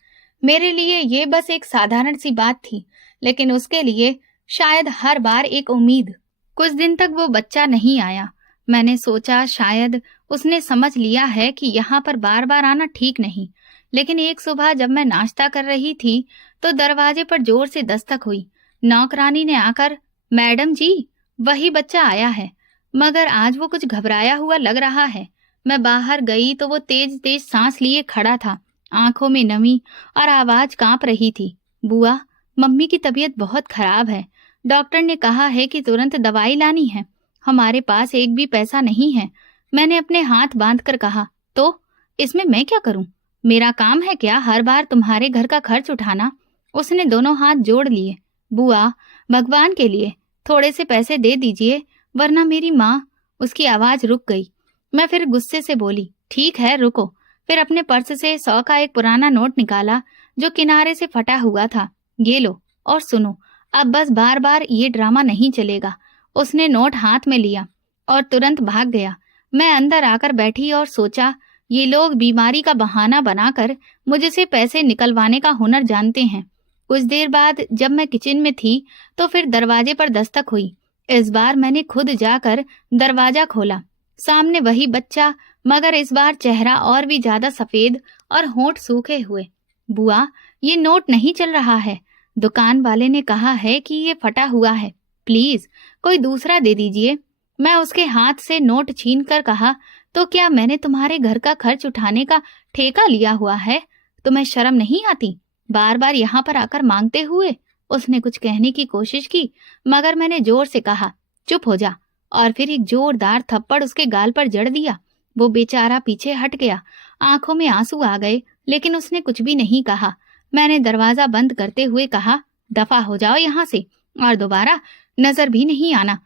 मेरे लिए ये बस एक साधारण सी बात थी, लेकिन उसके लिए शायद हर बार एक उम्मीद। कुछ दिन तक वो बच्चा नहीं आया। मैंने सोचा शायद उसने समझ लिया है कि यहाँ पर बार बार आना ठीक नहीं। लेकिन एक सुबह जब मैं नाश्ता कर रही थी तो दरवाजे पर जोर से दस्तक हुई। नौकरानी ने आकर, मैडम जी, वही बच्चा आया है, मगर आज वो कुछ घबराया हुआ लग रहा है। मैं बाहर गई तो वो तेज तेज सांस लिए खड़ा था, आंखों में नमी और आवाज कांप रही थी। बुआ, मम्मी की तबीयत बहुत खराब है। डॉक्टर ने कहा है कि तुरंत दवाई लानी है। हमारे पास एक भी पैसा नहीं है। मैंने अपने हाथ बांधकर कहा, तो इसमें मैं क्या करूं? मेरा काम है क्या हर बार तुम्हारे घर का खर्च उठाना? उसने दोनों हाथ जोड़ लिए। बुआ, भगवान के लिए थोड़े से पैसे दे दीजिए, वरना मेरी माँ। उसकी आवाज रुक गई। मैं फिर गुस्से से बोली, ठीक है, रुको। फिर अपने पर्स से 100 का एक पुराना नोट निकाला जो किनारे से फटा हुआ था। ये लो और सुनो, अब बस बार बार ये ड्रामा नहीं चलेगा। उसने नोट हाथ में लिया और तुरंत भाग गया। मैं अंदर आकर बैठी और सोचा, ये लोग बीमारी का बहाना बनाकर मुझसे पैसे निकलवाने का हुनर जानते हैं। कुछ देर बाद जब मैं किचन में थी तो फिर दरवाजे पर दस्तक हुई। इस बार मैंने खुद जाकर दरवाजा खोला। सामने वही बच्चा, मगर इस बार चेहरा और भी ज्यादा सफेद और होंठ सूखे हुए। बुआ, ये नोट नहीं चल रहा है। दुकान वाले ने कहा है कि ये फटा हुआ है, प्लीज कोई दूसरा दे दीजिए। मैं उसके हाथ से नोट छीन कर कहा, तो क्या मैंने तुम्हारे घर का खर्च उठाने का ठेका लिया हुआ है? तुम्हें शर्म नहीं आती बार बार यहाँ पर आकर मांगते हुए? उसने कुछ कहने की कोशिश की, मगर मैंने जोर से कहा, चुप हो जा, और फिर एक जोरदार थप्पड़ उसके गाल पर जड़ दिया। वो बेचारा पीछे हट गया। आंखों में आंसू आ गए, लेकिन उसने कुछ भी नहीं कहा। मैंने दरवाजा बंद करते हुए कहा, दफा हो जाओ यहाँ से और दोबारा नजर भी नहीं आना।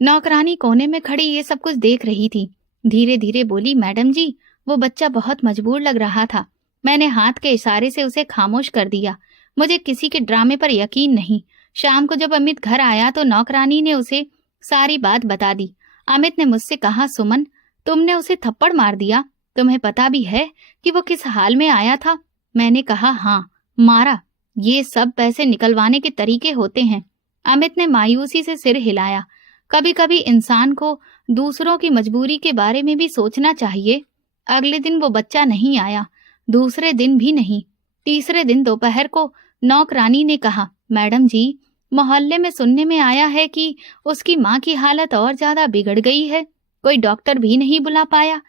नौकरानी कोने में खड़ी ये सब कुछ देख रही थी। धीरे धीरे बोली, मैडम जी, वो बच्चा बहुत मजबूर लग रहा था। मैंने हाथ के इशारे से उसे खामोश कर दिया। मुझे किसी के ड्रामे पर यकीन नहीं। शाम को जब अमित घर आया तो नौकरानी ने उसे सारी बात बता दी। अमित ने मुझसे कहा, सुमन, तुमने उसे थप्पड़ मार दिया, तुम्हें पता भी है कि वो किस हाल में आया था? मैंने कहा, हाँ, मारा। ये सब पैसे निकलवाने के तरीके होते हैं। अमित ने मायूसी से सिर हिलाया। कभी कभी इंसान को दूसरों की मजबूरी के बारे में भी सोचना चाहिए। अगले दिन वो बच्चा नहीं आया, दूसरे दिन भी नहीं। तीसरे दिन दोपहर को नौकरानी ने कहा, मैडम जी, मोहल्ले में सुनने में आया है कि उसकी माँ की हालत और ज्यादा बिगड़ गई है। कोई डॉक्टर भी नहीं बुला पाया।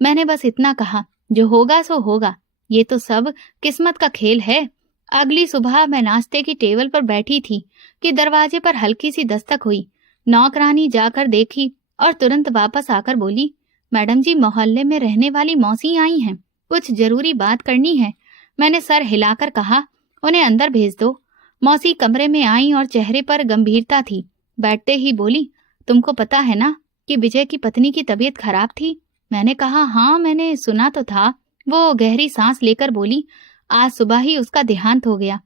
मैंने बस इतना कहा, जो होगा सो होगा, ये तो सब किस्मत का खेल है। अगली सुबह मैं नाश्ते की टेबल पर बैठी थी कि दरवाजे पर हल्की सी दस्तक हुई। नौकरानी जाकर देखी और तुरंत वापस आकर बोली, मैडम जी, मोहल्ले में रहने वाली मौसी आई हैं, कुछ जरूरी बात करनी है। मैंने सर हिलाकर कहा, उन्हें अंदर भेज दो। मौसी कमरे में आई और चेहरे पर गंभीरता थी। बैठते ही बोली, तुमको पता है ना कि विजय की पत्नी की तबीयत खराब थी? मैंने कहा, हाँ, मैंने सुना तो था। वो गहरी सांस लेकर बोली, आज सुबह ही उसका देहांत हो गया।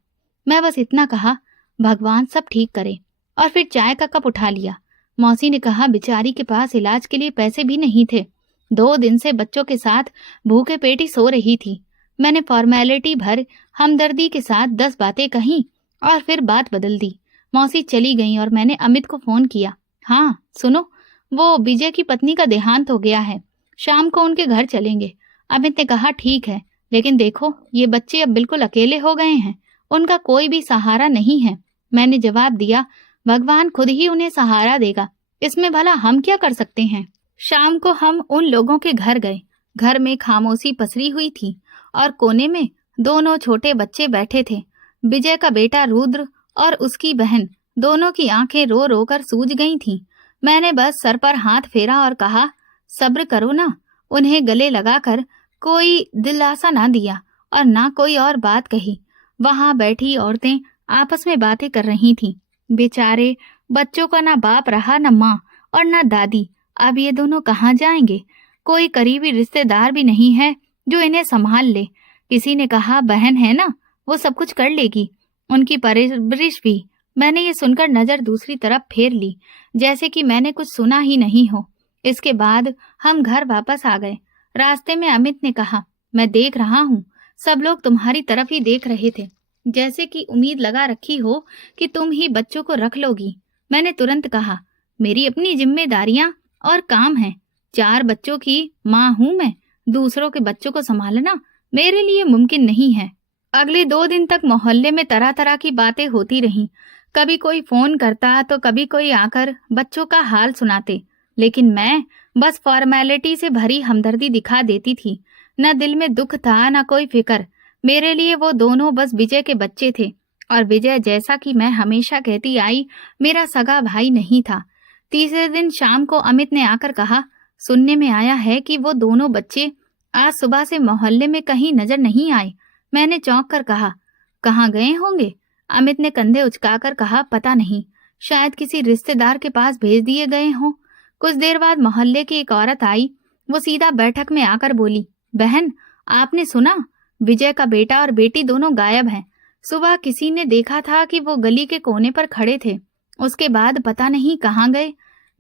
मैं बस इतना कहा, भगवान सब ठीक करे, और फिर चाय का कप उठा लिया। मौसी ने कहा, बेचारी के पास इलाज के लिए पैसे भी नहीं थे। 2 दिन से बच्चों के साथ भूखे पेट ही सो रही थी। मैंने फॉर्मेलिटी भर हमदर्दी के साथ 10 बातें कहीं और फिर बात बदल दी। मौसी चली गई और मैंने अमित को फोन किया। हाँ सुनो, वो विजय की पत्नी का देहांत हो गया है, शाम को उनके घर चलेंगे। अमित ने कहा, ठीक है, लेकिन देखो, ये बच्चे अब बिल्कुल अकेले हो गए हैं, उनका कोई भी सहारा नहीं है। मैंने जवाब दिया, भगवान खुद ही उन्हें सहारा देगा, इसमें भला हम क्या कर सकते हैं। शाम को हम उन लोगों के घर गए। घर में खामोशी पसरी हुई थी और कोने में दोनों छोटे बच्चे बैठे थे। विजय का बेटा रुद्र और उसकी बहन, दोनों की आंखें रो रो कर सूज गई थीं। मैंने बस सर पर हाथ फेरा और कहा, सब्र करो ना। उन्हें गले लगाकर कोई दिलासा ना दिया और ना कोई और बात कही। वहां बैठी औरतें आपस में बातें कर रही थीं। बेचारे बच्चों का ना बाप रहा, ना माँ और ना दादी। अब ये दोनों कहाँ जाएंगे? कोई करीबी रिश्तेदार भी नहीं है जो इन्हें संभाल ले। किसी ने कहा, बहन है ना, वो सब कुछ कर लेगी, उनकी परवरिश भी। मैंने ये सुनकर नजर दूसरी तरफ फेर ली, जैसे कि मैंने कुछ सुना ही नहीं हो। इसके बाद हम घर वापस आ गए। रास्ते में अमित ने कहा, मैं देख रहा हूँ, सब लोग तुम्हारी तरफ ही देख रहे थे, जैसे कि उम्मीद लगा रखी हो कि तुम ही बच्चों को रख लोगी। मैंने तुरंत कहा, मेरी अपनी जिम्मेदारियां और काम है। 4 बच्चों की माँ हूँ मैं, दूसरों के बच्चों को संभालना मेरे लिए मुमकिन नहीं है। अगले 2 दिन तक मोहल्ले में तरह तरह की बातें होती रहीं। कभी कोई फोन करता तो कभी कोई आकर बच्चों का हाल सुनाते, लेकिन मैं बस फॉर्मेलिटी से भरी हमदर्दी दिखा देती थी। न दिल में दुख था, न कोई फिक्र। मेरे लिए वो दोनों बस विजय के बच्चे थे, और विजय, जैसा कि मैं हमेशा कहती आई, मेरा सगा भाई नहीं था। तीसरे दिन शाम को अमित ने आकर कहा, सुनने में आया है कि वो दोनों बच्चे आज सुबह से मोहल्ले में कहीं नजर नहीं आए। मैंने चौंक कर कहा, कहाँ गए होंगे? अमित ने कंधे उचकाकर कहा, पता नहीं, शायद किसी रिश्तेदार के पास भेज दिए गए हों। कुछ देर बाद मोहल्ले की एक औरत आई। वो सीधा बैठक में आकर बोली, बहन, आपने सुना? विजय का बेटा और बेटी दोनों गायब हैं। सुबह किसी ने देखा था कि वो गली के कोने पर खड़े थे, उसके बाद पता नहीं कहाँ गए।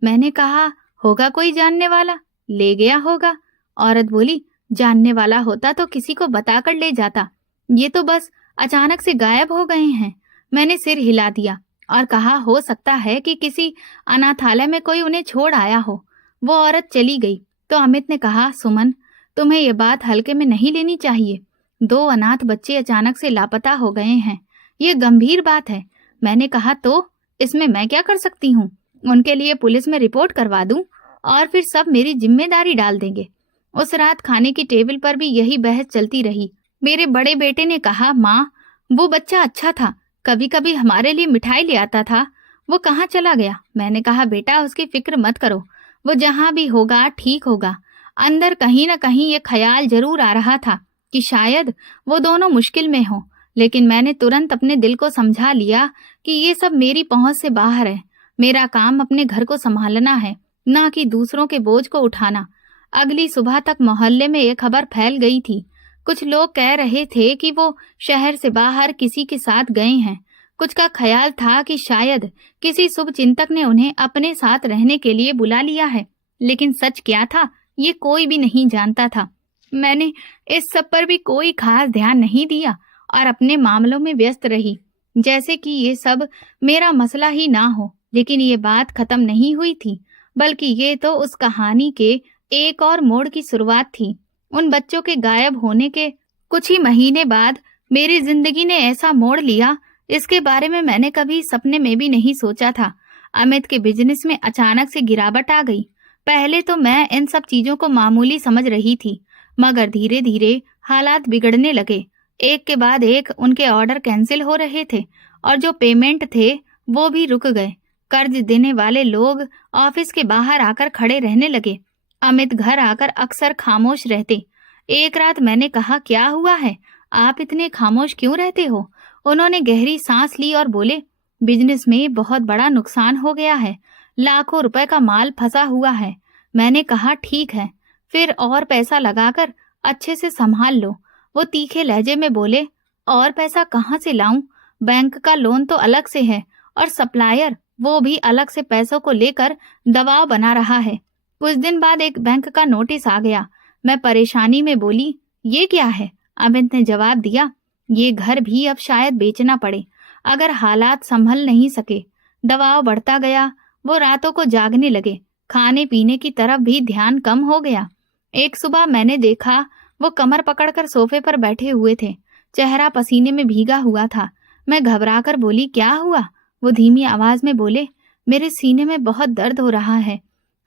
मैंने कहा, होगा कोई जानने वाला, ले गया होगा। औरत बोली, जानने वाला होता तो किसी को बताकर ले जाता, ये तो बस अचानक से गायब हो गए हैं। मैंने सिर हिला दिया और कहा, हो सकता है कि किसी अनाथालय में कोई उन्हें छोड़ आया हो। वो औरत चली गई तो अमित ने कहा, सुमन, तुम्हें ये बात हल्के में नहीं लेनी चाहिए। 2 अनाथ बच्चे अचानक से लापता हो गए हैं, ये गंभीर बात है। मैंने कहा, तो इसमें मैं क्या कर सकती हूँ? उनके लिए पुलिस में रिपोर्ट करवा दूं और फिर सब मेरी जिम्मेदारी डाल देंगे। उस रात खाने की टेबल पर भी यही बहस चलती रही। मेरे बड़े बेटे ने कहा, माँ, वो बच्चा अच्छा था, कभी कभी हमारे लिए मिठाई ले आता था, वो कहाँ चला गया? मैंने कहा, बेटा, उसकी फिक्र मत करो, वो जहाँ भी होगा ठीक होगा। अंदर कहीं न कहीं ये ख्याल जरूर आ रहा था कि शायद वो दोनों मुश्किल में हो, लेकिन मैंने तुरंत अपने दिल को समझा लिया कि ये सब मेरी पहुंच से बाहर है। मेरा काम अपने घर को संभालना है, ना कि दूसरों के बोझ को उठाना। अगली सुबह तक मोहल्ले में ये खबर फैल गई थी। कुछ लोग कह रहे थे कि वो शहर से बाहर किसी के साथ गए हैं, कुछ का ख्याल था कि शायद किसी शुभ चिंतक ने उन्हें अपने साथ रहने के लिए बुला लिया है, लेकिन सच क्या था ये कोई भी नहीं जानता था। मैंने इस सब पर भी कोई खास ध्यान नहीं दिया और अपने मामलों में व्यस्त रही, जैसे कि ये सब मेरा मसला ही ना हो। लेकिन ये बात खत्म नहीं हुई थी, बल्कि ये तो उस कहानी के एक और मोड़ की शुरुआत थी। उन बच्चों के गायब होने के कुछ ही महीने बाद मेरी जिंदगी ने ऐसा मोड़ लिया, इसके बारे में मैंने कभी सपने में भी नहीं सोचा था। अमित के बिजनेस में अचानक से गिरावट आ गई। पहले तो मैं इन सब चीजों को मामूली समझ रही थी, मगर धीरे धीरे हालात बिगड़ने लगे। एक के बाद एक उनके ऑर्डर कैंसिल हो रहे थे और जो पेमेंट थे वो भी रुक गए। कर्ज देने वाले लोग ऑफिस के बाहर आकर खड़े रहने लगे। अमित घर आकर अक्सर खामोश रहते। एक रात मैंने कहा, क्या हुआ है, आप इतने खामोश क्यों रहते हो? उन्होंने गहरी सांस ली और बोले, बिजनेस में बहुत बड़ा नुकसान हो गया है, लाखों रुपए का माल फंसा हुआ है। मैंने कहा, ठीक है, फिर और पैसा लगाकर अच्छे से संभाल लो। वो तीखे लहजे में बोले, और पैसा कहाँ से लाऊं? बैंक का लोन तो अलग से है और सप्लायर वो भी अलग से पैसों को लेकर दबाव बना रहा है। कुछ दिन बाद एक बैंक का नोटिस आ गया। मैं परेशानी में बोली, ये क्या है? अमित ने जवाब दिया, ये घर भी अब शायद बेचना पड़े अगर हालात संभल नहीं सके। दबाव बढ़ता गया। वो रातों को जागने लगे। खाने पीने की तरफ भी ध्यान कम हो गया। एक सुबह मैंने देखा वो कमर पकड़कर सोफे पर बैठे हुए थे। चेहरा पसीने में भीगा हुआ था। मैं घबराकर बोली, क्या हुआ? वो धीमी आवाज में बोले, मेरे सीने में बहुत दर्द हो रहा है।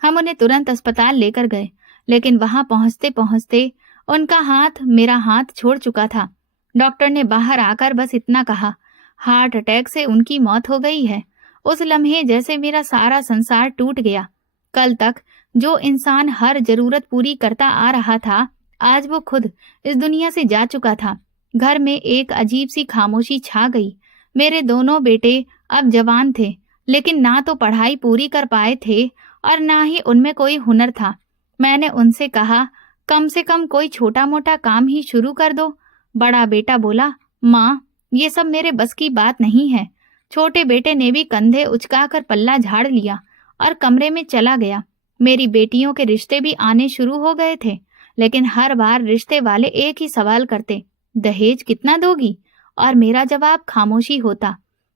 हम उन्हें तुरंत अस्पताल लेकर गए, लेकिन वहां पहुंचते पहुंचते उनका हाथ मेरा हाथ छोड़ चुका था। डॉक्टर ने बाहर आकर बस इतना कहा, हार्ट अटैक से उनकी मौत हो गई है। उस लम्हे जैसे मेरा सारा संसार टूट गया। कल तक जो इंसान हर जरूरत पूरी करता आ रहा था, आज वो खुद इस दुनिया से जा चुका था। घर में एक अजीब सी खामोशी छा गई। मेरे दोनों बेटे अब जवान थे, लेकिन ना तो पढ़ाई पूरी कर पाए थे और ना ही उनमें कोई हुनर था। मैंने उनसे कहा, कम से कम कोई छोटा मोटा काम ही शुरू कर दो। बड़ा बेटा बोला, माँ, ये सब मेरे बस की बात नहीं है। छोटे बेटे ने भी कंधे उचकाकर पल्ला झाड़ लिया और कमरे में चला गया। मेरी बेटियों के रिश्ते भी आने शुरू हो गए थे, लेकिन हर बार रिश्ते वाले एक ही सवाल करते, दहेज कितना दोगी? और मेरा जवाब खामोशी होता।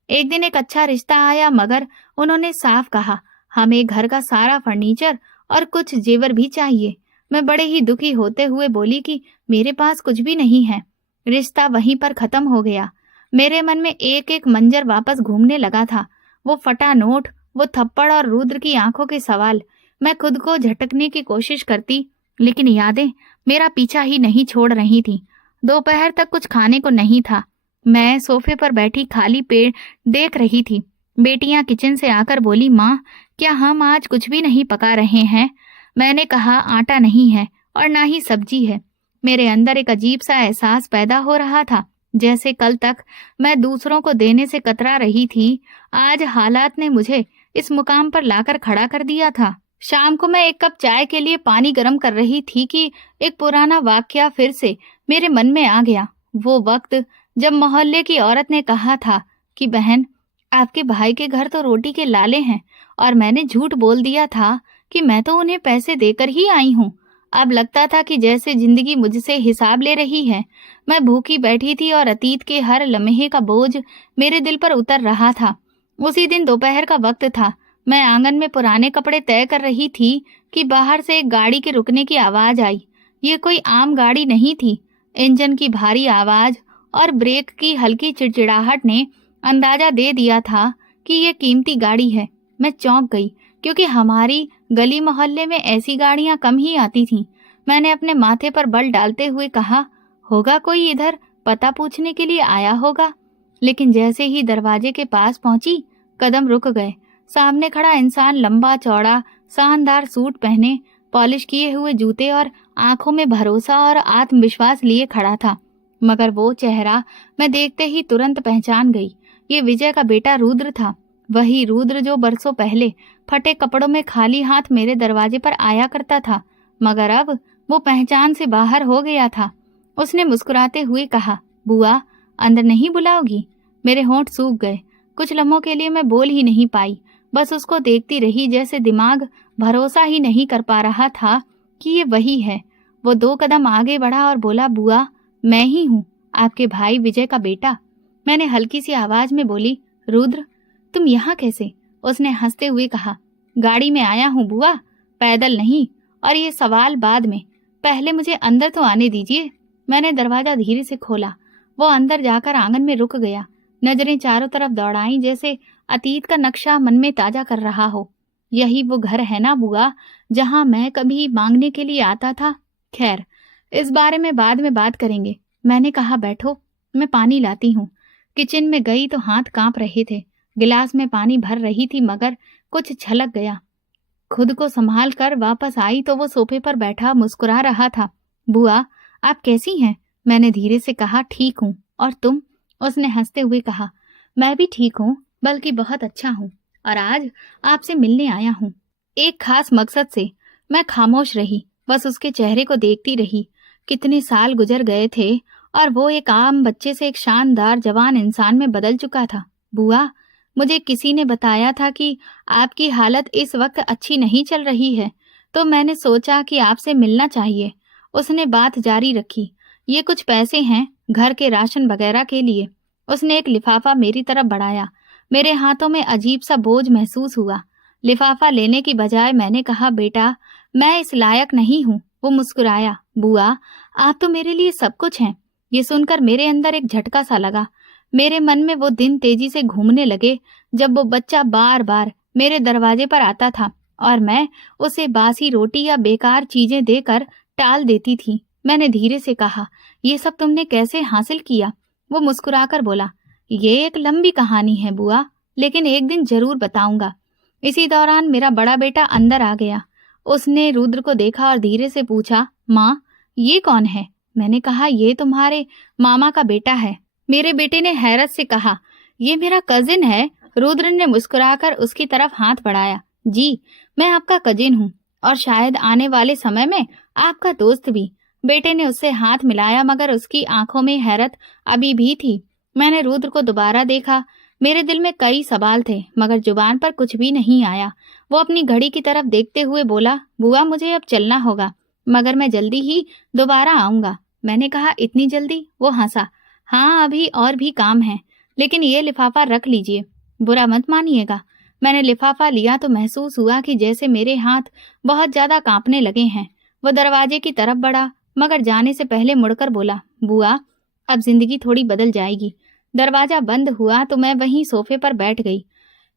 एक दिन एक अच्छा रिश्ता आया, मगर उन्होंने साफ कहा, हमें घर का सारा फर्नीचर और कुछ जेवर भी चाहिए। मैं बड़े ही दुखी होते हुए बोली कि मेरे पास कुछ भी नहीं है। रिश्ता वहीं पर खत्म हो गया। मेरे मन में एक एक मंजर वापस घूमने लगा था। वो फटा नोट, वो थप्पड़ और रुद्र की आंखों के सवाल। मैं खुद को झटकने की कोशिश करती, लेकिन यादें मेरा पीछा ही नहीं छोड़ रही थी। दोपहर तक कुछ खाने को नहीं था। मैं सोफे पर बैठी खाली पेट देख रही थी। बेटियां किचन से आकर बोली, माँ, क्या हम आज कुछ भी नहीं पका रहे हैं? मैंने कहा, आटा नहीं है और ना ही सब्जी है। मेरे अंदर एक अजीब सा एहसास पैदा हो रहा था, जैसे कल तक मैं दूसरों को देने से कतरा रही थी, आज हालात ने मुझे इस मुकाम पर लाकर खड़ा कर दिया था। शाम को मैं एक कप चाय के लिए पानी गर्म कर रही थी कि एक पुराना वाकया फिर से मेरे मन में आ गया। वो वक्त जब मोहल्ले की औरत ने कहा था कि बहन, आपके भाई के घर तो रोटी के लाले हैं, और मैंने झूठ बोल दिया था कि मैं तो उन्हें पैसे देकर ही आई हूँ। अब लगता था कि जैसे जिंदगी मुझसे हिसाब ले रही है। मैं भूखी बैठी थी और अतीत के हर लम्हे का बोझ मेरे दिल पर उतर रहा था। उसी दिन दोपहर का वक्त था। मैं आंगन में पुराने कपड़े तय कर रही थी कि बाहर से एक गाड़ी के रुकने की आवाज आई। ये कोई आम गाड़ी नहीं थी। इंजन की भारी आवाज और ब्रेक की हल्की चिड़चिड़ाहट ने अंदाजा दे दिया था कि यह कीमती गाड़ी है। मैं चौंक गई, क्योंकि हमारी गली मोहल्ले में ऐसी गाड़ियां कम ही आती थीं। मैंने अपने माथे पर बल डालते हुए कहा, होगा कोई इधर पता पूछने के लिए आया होगा। लेकिन जैसे ही दरवाजे के पास पहुंची, कदम रुक गए। सामने खड़ा इंसान लंबा चौड़ा, शानदार सूट पहने, पॉलिश किए हुए जूते और आंखों में भरोसा और आत्मविश्वास लिए खड़ा था। मगर वो चेहरा मैं देखते ही तुरंत पहचान गई। ये विजय का बेटा रुद्र था। वही रुद्र जो बरसों पहले फटे कपड़ों में खाली हाथ मेरे दरवाजे पर आया करता था, मगर अब वो पहचान से बाहर हो गया था। उसने मुस्कुराते हुए कहा, बुआ, अंदर नहीं बुलाओगी? मेरे होंठ सूख गए। कुछ लम्हों के लिए मैं बोल ही नहीं पाई, बस उसको देखती रही, जैसे दिमाग भरोसा ही नहीं कर पा रहा था कि ये वही है। वो 2 कदम आगे बढ़ा और बोला, बुआ, मैं ही हूँ, आपके भाई विजय का बेटा। मैंने हल्की सी आवाज में बोली, रुद्र, तुम यहाँ कैसे? उसने हंसते हुए कहा, गाड़ी में आया हूँ बुआ, पैदल नहीं। और ये सवाल बाद में, पहले मुझे अंदर तो आने दीजिए। मैंने दरवाजा धीरे से खोला। वो अंदर जाकर आंगन में रुक गया। नजरें चारों तरफ दौड़ाई, जैसे अतीत का नक्शा मन में ताजा कर रहा हो। यही वो घर है ना बुआ, जहां मैं कभी मांगने के लिए आता था? खैर, इस बारे में बाद में बात करेंगे। मैंने कहा, बैठो, मैं पानी लाती हूँ। किचन में गई तो हाथ कांप रहे थे। गिलास में पानी भर रही थी, मगर कुछ छलक गया। खुद को संभाल कर वापस आई तो वो सोफे पर बैठा मुस्कुरा रहा था। बुआ, आप कैसी हैं? मैंने धीरे से कहा, ठीक हूँ। और तुम? उसने हंसते हुए कहा, मैं भी ठीक हूँ, बल्कि बहुत अच्छा हूँ। और आज आपसे मिलने आया हूँ, एक खास मकसद से। मैं खामोश रही, बस उसके चेहरे को देखती रही। कितने साल गुजर गए थे और वो एक आम बच्चे से एक शानदार जवान इंसान में बदल चुका था। बुआ, मुझे किसी ने बताया था कि आपकी हालत इस वक्त अच्छी नहीं चल रही है, तो मैंने सोचा कि आपसे मिलना चाहिए। उसने बात जारी रखी, ये कुछ पैसे हैं घर के राशन वगैरह के लिए। उसने एक लिफाफा मेरी तरफ बढ़ाया। मेरे हाथों में अजीब सा बोझ महसूस हुआ। लिफाफा लेने की बजाय मैंने कहा, बेटा, मैं इस लायक नहीं हूँ। वो मुस्कुराया, बुआ, आप तो मेरे लिए सब कुछ हैं। ये सुनकर मेरे अंदर एक झटका सा लगा। मेरे मन में वो दिन तेजी से घूमने लगे जब वो बच्चा बार बार मेरे दरवाजे पर आता था और मैं उसे बासी रोटी या बेकार चीजें देकर टाल देती थी। मैंने धीरे से कहा, ये सब तुमने कैसे हासिल किया? वो मुस्कुराकर बोला, ये एक लंबी कहानी है बुआ, लेकिन एक दिन जरूर बताऊंगा। इसी दौरान मेरा बड़ा बेटा अंदर आ गया। उसने रुद्र को देखा और धीरे से पूछा, माँ, ये कौन है? मैंने कहा, ये तुम्हारे मामा का बेटा है। मेरे बेटे ने हैरत से कहा, ये मेरा कजिन है। रुद्र ने मुस्कुराकर उसकी तरफ हाथ बढ़ाया, जी, मैं आपका कजिन हूँ और शायद आने वाले समय में आपका दोस्त भी। बेटे ने उससे हाथ मिलाया, मगर उसकी आंखों में हैरत अभी भी थी। मैंने रुद्र को दोबारा देखा। मेरे दिल में कई सवाल थे, मगर जुबान पर कुछ भी नहीं आया। वो अपनी घड़ी की तरफ देखते हुए बोला, बुआ, मुझे अब चलना होगा, मगर मैं जल्दी ही दोबारा आऊंगा। मैंने कहा, इतनी जल्दी? वो हंसा, हाँ, अभी और भी काम है, लेकिन ये लिफाफा रख लीजिए, बुरा मत मानिएगा। मैंने लिफाफा लिया तो महसूस हुआ कि जैसे मेरे हाथ बहुत ज्यादा कांपने लगे हैं। वो दरवाजे की तरफ बढ़ा, मगर जाने से पहले मुड़कर बोला, बुआ, अब जिंदगी थोड़ी बदल जाएगी। दरवाजा बंद हुआ तो मैं वहीं सोफे पर बैठ गई।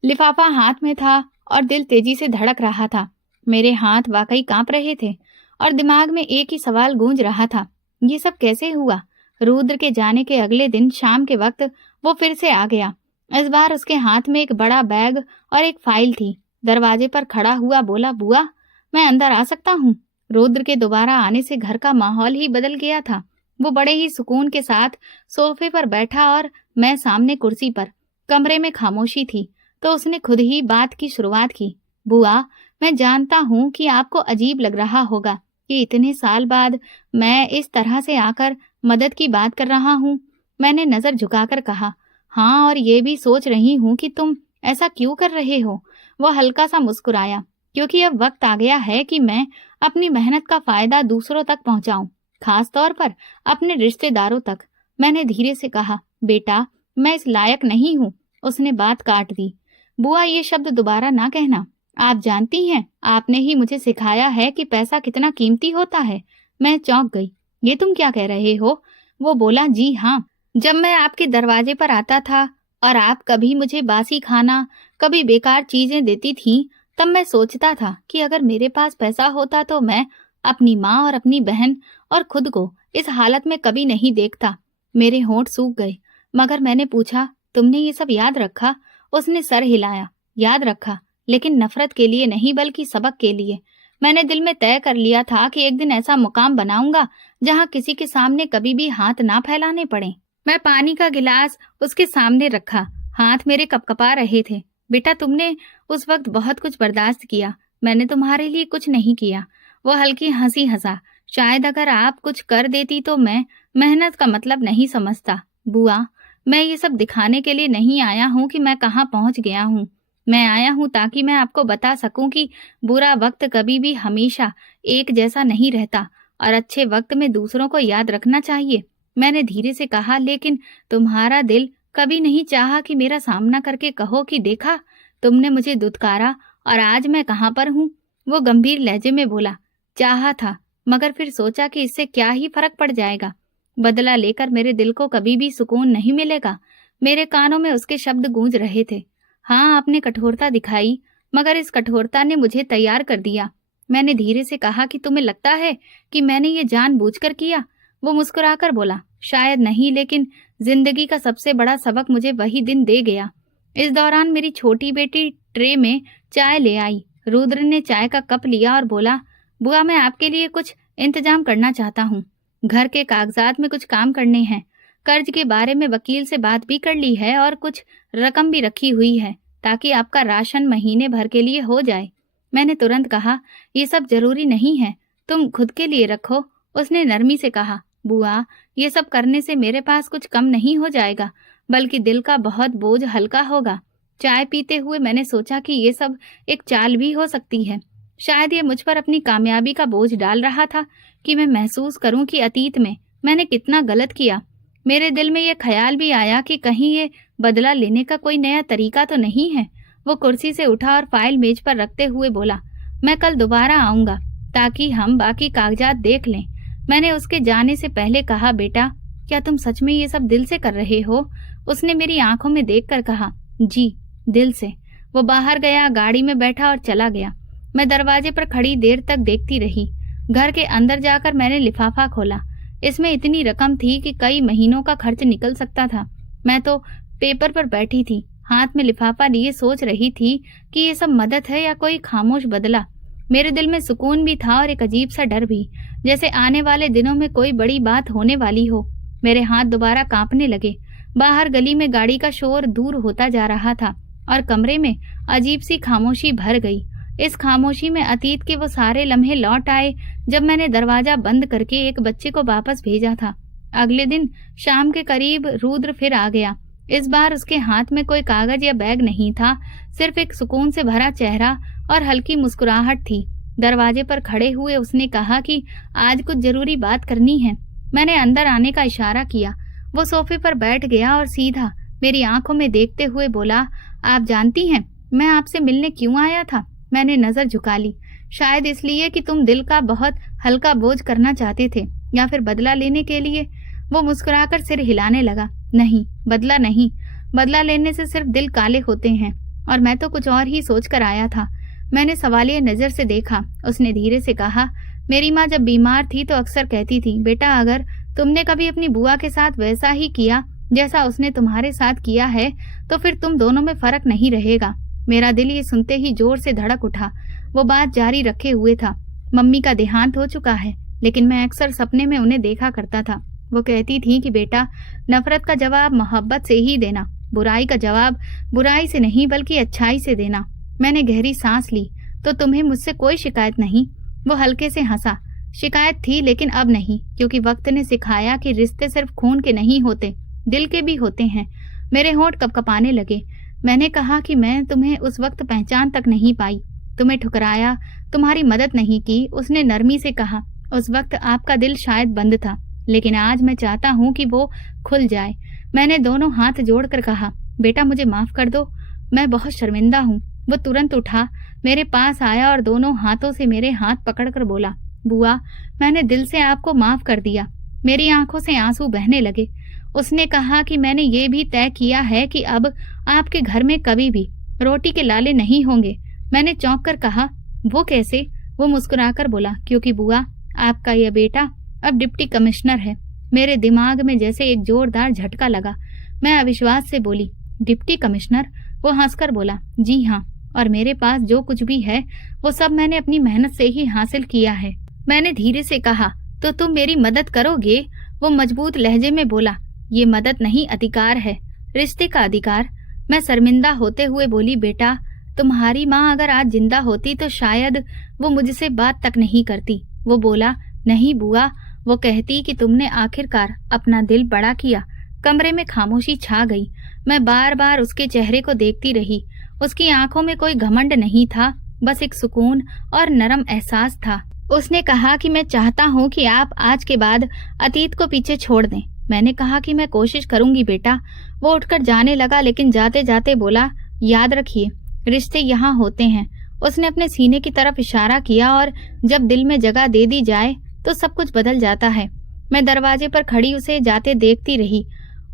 लिफाफा हाथ में था और दिल तेजी से धड़क रहा था। मेरे हाथ वाकई कांप रहे थे और दिमाग में एक ही सवाल गूंज रहा था, ये सब कैसे हुआ? रुद्र के जाने के अगले दिन शाम के वक्त वो फिर से आ गया। इस बार उसके हाथ में एक बड़ा बैग और एक फाइल थी। दरवाजे पर खड़ा हुआ बोला, बुआ, मैं अंदर आ सकता हूँ? रुद्र के दोबारा आने से घर का माहौल ही बदल गया था। वो बड़े ही सुकून के साथ सोफे पर बैठा और मैं सामने कुर्सी पर। कमरे में खामोशी थी, तो उसने खुद ही बात की शुरुआत की। बुआ, मैं जानता हूँ कि आपको अजीब लग रहा होगा कि इतने साल बाद मैं इस तरह से आकर मदद की बात कर रहा हूँ। मैंने नजर झुकाकर कहा, हाँ, और ये भी सोच रही हूँ कि तुम ऐसा क्यों कर रहे हो। वो हल्का सा मुस्कुराया, क्योंकि अब वक्त आ गया है कि मैं अपनी मेहनत का फायदा दूसरों तक पहुंचाऊं, खास तौर पर अपने रिश्तेदारों तक। मैंने धीरे से कहा, बेटा, मैं इस लायक नहीं हूँ। उसने बात काट दी, बुआ, ये शब्द दोबारा ना कहना। आप जानती हैं, आपने ही मुझे सिखाया है कि पैसा कितना कीमती होता है। मैं चौंक गई, ये तुम क्या कह रहे हो? वो बोला, जी हाँ, जब मैं आपके दरवाजे पर आता था और आप कभी मुझे बासी खाना, कभी बेकार चीजें देती थी, तब मैं सोचता था कि अगर मेरे पास पैसा होता तो मैं अपनी माँ और अपनी बहन और खुद को इस हालत में कभी नहीं देखता। मेरे होंठ सूख गए, मगर मैंने पूछा, तुमने ये सब याद रखा? उसने सर हिलाया, याद रखा, लेकिन नफरत के लिए नहीं, बल्कि सबक के लिए। मैंने दिल में तय कर लिया था कि एक दिन ऐसा मुकाम बनाऊंगा जहां किसी के सामने कभी भी हाथ ना फैलाने पड़े। मैं पानी का गिलास उसके सामने रखा, हाथ मेरे कपकपा रहे थे। बेटा, तुमने उस वक्त बहुत कुछ बर्दाश्त किया, मैंने तुम्हारे लिए कुछ नहीं किया। वो हल्की हंसी हंसा, शायद अगर आप कुछ कर देती तो मैं मेहनत का मतलब नहीं समझता। बुआ, मैं ये सब दिखाने के लिए नहीं आया हूँ कि मैं कहाँ पहुँच गया हूँ। मैं आया हूँ ताकि मैं आपको बता सकूं कि बुरा वक्त कभी भी हमेशा एक जैसा नहीं रहता और अच्छे वक्त में दूसरों को याद रखना चाहिए। मैंने धीरे से कहा, लेकिन तुम्हारा दिल कभी नहीं चाहा कि मेरा सामना करके कहो कि देखा, तुमने मुझे दुत्कारा और आज मैं कहाँ पर हूँ। वो गंभीर लहजे में बोला, चाहा था, मगर फिर सोचा कि इससे क्या ही फर्क पड़ जाएगा। बदला लेकर मेरे दिल को कभी भी सुकून नहीं मिलेगा। मेरे कानों में उसके शब्द गूंज रहे थे। हाँ, आपने कठोरता दिखाई, मगर इस कठोरता ने मुझे तैयार कर दिया। मैंने धीरे से कहा कि तुम्हें लगता है कि मैंने ये जानबूझकर किया? वो मुस्कुराकर बोला, शायद नहीं, लेकिन जिंदगी का सबसे बड़ा सबक मुझे वही दिन दे गया। इस दौरान मेरी छोटी बेटी ट्रे में चाय ले आई। रुद्र ने चाय का कप लिया और बोला, बुआ, मैं आपके लिए कुछ इंतजाम करना चाहता हूँ। घर के कागजात में कुछ काम करने हैं। कर्ज के बारे में वकील से बात भी कर ली है और कुछ रकम भी रखी हुई है ताकि आपका राशन महीने भर के लिए हो जाए। मैंने तुरंत कहा, ये सब जरूरी नहीं है, तुम खुद के लिए रखो। उसने नरमी से कहा, बुआ, ये सब करने से मेरे पास कुछ कम नहीं हो जाएगा, बल्कि दिल का बहुत बोझ हल्का होगा। चाय पीते हुए मैंने सोचा कि ये सब एक चाल भी हो सकती है। शायद ये मुझ पर अपनी कामयाबी का बोझ डाल रहा था कि मैं महसूस करूं कि अतीत में मैंने कितना गलत किया। मेरे दिल में ये ख्याल भी आया कि कहीं ये बदला लेने का कोई नया तरीका तो नहीं है। वो कुर्सी से उठा और फाइल मेज पर रखते हुए बोला, मैं कल दोबारा आऊंगा ताकि हम बाकी कागजात देख लें। मैंने उसके जाने से पहले कहा, बेटा, क्या तुम सच में ये सब दिल से कर रहे हो? उसने मेरी आंखों में देखकर कहा, जी, दिल से। वो बाहर गया, गाड़ी में बैठा और चला गया। मैं दरवाजे पर खड़ी देर तक देखती रही। घर के अंदर जाकर मैंने लिफाफा खोला। इसमें इतनी रकम थी कि कई महीनों का खर्च निकल सकता था। मैं तो पेपर पर बैठी थी, हाथ में लिफाफा लिए सोच रही थी कि ये सब मदद है या कोई खामोश बदला। मेरे दिल में सुकून भी था और एक अजीब सा डर भी, जैसे आने वाले दिनों में कोई बड़ी बात होने वाली हो। मेरे हाथ दोबारा कांपने लगे। बाहर गली में गाड़ी का शोर दूर होता जा रहा था और कमरे में अजीब सी खामोशी भर गई। इस खामोशी में अतीत के वो सारे लम्हे लौट आए जब मैंने दरवाजा बंद करके एक बच्चे को वापस भेजा था। अगले दिन शाम के करीब रुद्र फिर आ गया। इस बार उसके हाथ में कोई कागज या बैग नहीं था, सिर्फ एक सुकून से भरा चेहरा और हल्की मुस्कुराहट थी। दरवाजे पर खड़े हुए उसने कहा कि आज कुछ जरूरी बात करनी है। मैंने अंदर आने का इशारा किया। वो सोफे पर बैठ गया और सीधा मेरी आंखों में देखते हुए बोला, आप जानती हैं मैं आपसे मिलने क्यों आया था? मैंने नजर झुका ली। शायद इसलिए कि तुम दिल का बहुत हल्का बोझ करना चाहते थे, या फिर बदला लेने के लिए। वो मुस्कुराकर सिर हिलाने लगा। नहीं, बदला नहीं। बदला लेने से सिर्फ दिल काले होते हैं, और मैं तो कुछ और ही सोच कर आया था। मैंने सवालिया नजर से देखा। उसने धीरे से कहा, मेरी माँ जब बीमार थी तो अक्सर कहती थी, बेटा, अगर तुमने कभी अपनी बुआ के साथ वैसा ही किया जैसा उसने तुम्हारे साथ किया है तो फिर तुम दोनों में फर्क नहीं रहेगा। मेरा दिल ये सुनते ही जोर से धड़क उठा। वो बात जारी रखे हुए था, मम्मी का देहांत हो चुका है, लेकिन मैं अक्सर सपने में उन्हें देखा करता था। वो कहती थी कि बेटा, नफरत का जवाब मोहब्बत से ही देना, बुराई का जवाब बुराई से नहीं बल्कि अच्छाई से देना। मैंने गहरी सांस ली। तो तुम्हें मुझसे कोई शिकायत नहीं? वो हल्के से हंसा। शिकायत थी, लेकिन अब नहीं, क्योंकि वक्त ने सिखाया कि रिश्ते सिर्फ खून के नहीं होते, दिल के भी होते हैं। मेरे होंठ कपकपाने लगे। मैंने कहा कि मैं तुम्हें उस वक्त पहचान तक नहीं पाई, तुम्हें ठुकराया, तुम्हारी मदद नहीं की। उसने नरमी से कहा, उस वक्त आपका दिल शायद बंद था, लेकिन आज मैं चाहता हूँ कि वो खुल जाए। मैंने दोनों हाथ जोड़कर कहा, बेटा, मुझे माफ कर दो, मैं बहुत शर्मिंदा हूँ। वो तुरंत उठा, मेरे पास आया और दोनों हाथों से मेरे हाथ पकड़कर बोला, बुआ, मैंने दिल से आपको माफ कर दिया। मेरी आंखों से आंसू बहने लगे। उसने कहा कि मैंने ये भी तय किया है कि अब आपके घर में कभी भी रोटी के लाले नहीं होंगे। मैंने चौंक कर कहा, वो कैसे? वो मुस्कुराकर बोला, क्योंकि बुआ, आपका यह बेटा अब डिप्टी कमिश्नर है। मेरे दिमाग में जैसे एक जोरदार झटका लगा। मैं अविश्वास से बोली, डिप्टी कमिश्नर? वो हंसकर बोला, जी हाँ, और मेरे पास जो कुछ भी है वो सब मैंने अपनी मेहनत से ही हासिल किया है। मैंने धीरे से कहा, तो तुम मेरी मदद करोगे? वो मजबूत लहजे में बोला, ये मदद नहीं, अधिकार है, रिश्ते का अधिकार। मैं शर्मिंदा होते हुए बोली, बेटा, तुम्हारी माँ अगर आज जिंदा होती तो शायद वो मुझसे बात तक नहीं करती। वो बोला, नहीं बुआ, वो कहती कि तुमने आखिरकार अपना दिल बड़ा किया, कमरे में खामोशी छा गई। मैं बार बार उसके चेहरे को देखती रही। उसकी आंखों में कोई घमंड नहीं था, बस एक सुकून और नरम एहसास था। उसने कहा कि मैं चाहता हूँ कि आप आज के बाद अतीत को पीछे छोड़ दें। मैंने कहा कि मैं कोशिश करूंगी बेटा। वो उठकर जाने लगा, लेकिन जाते जाते बोला, याद रखिए, रिश्ते यहाँ होते हैं। उसने अपने सीने की तरफ इशारा किया, और जब दिल में जगह दे दी जाए तो सब कुछ बदल जाता है। मैं दरवाजे पर खड़ी उसे जाते देखती रही।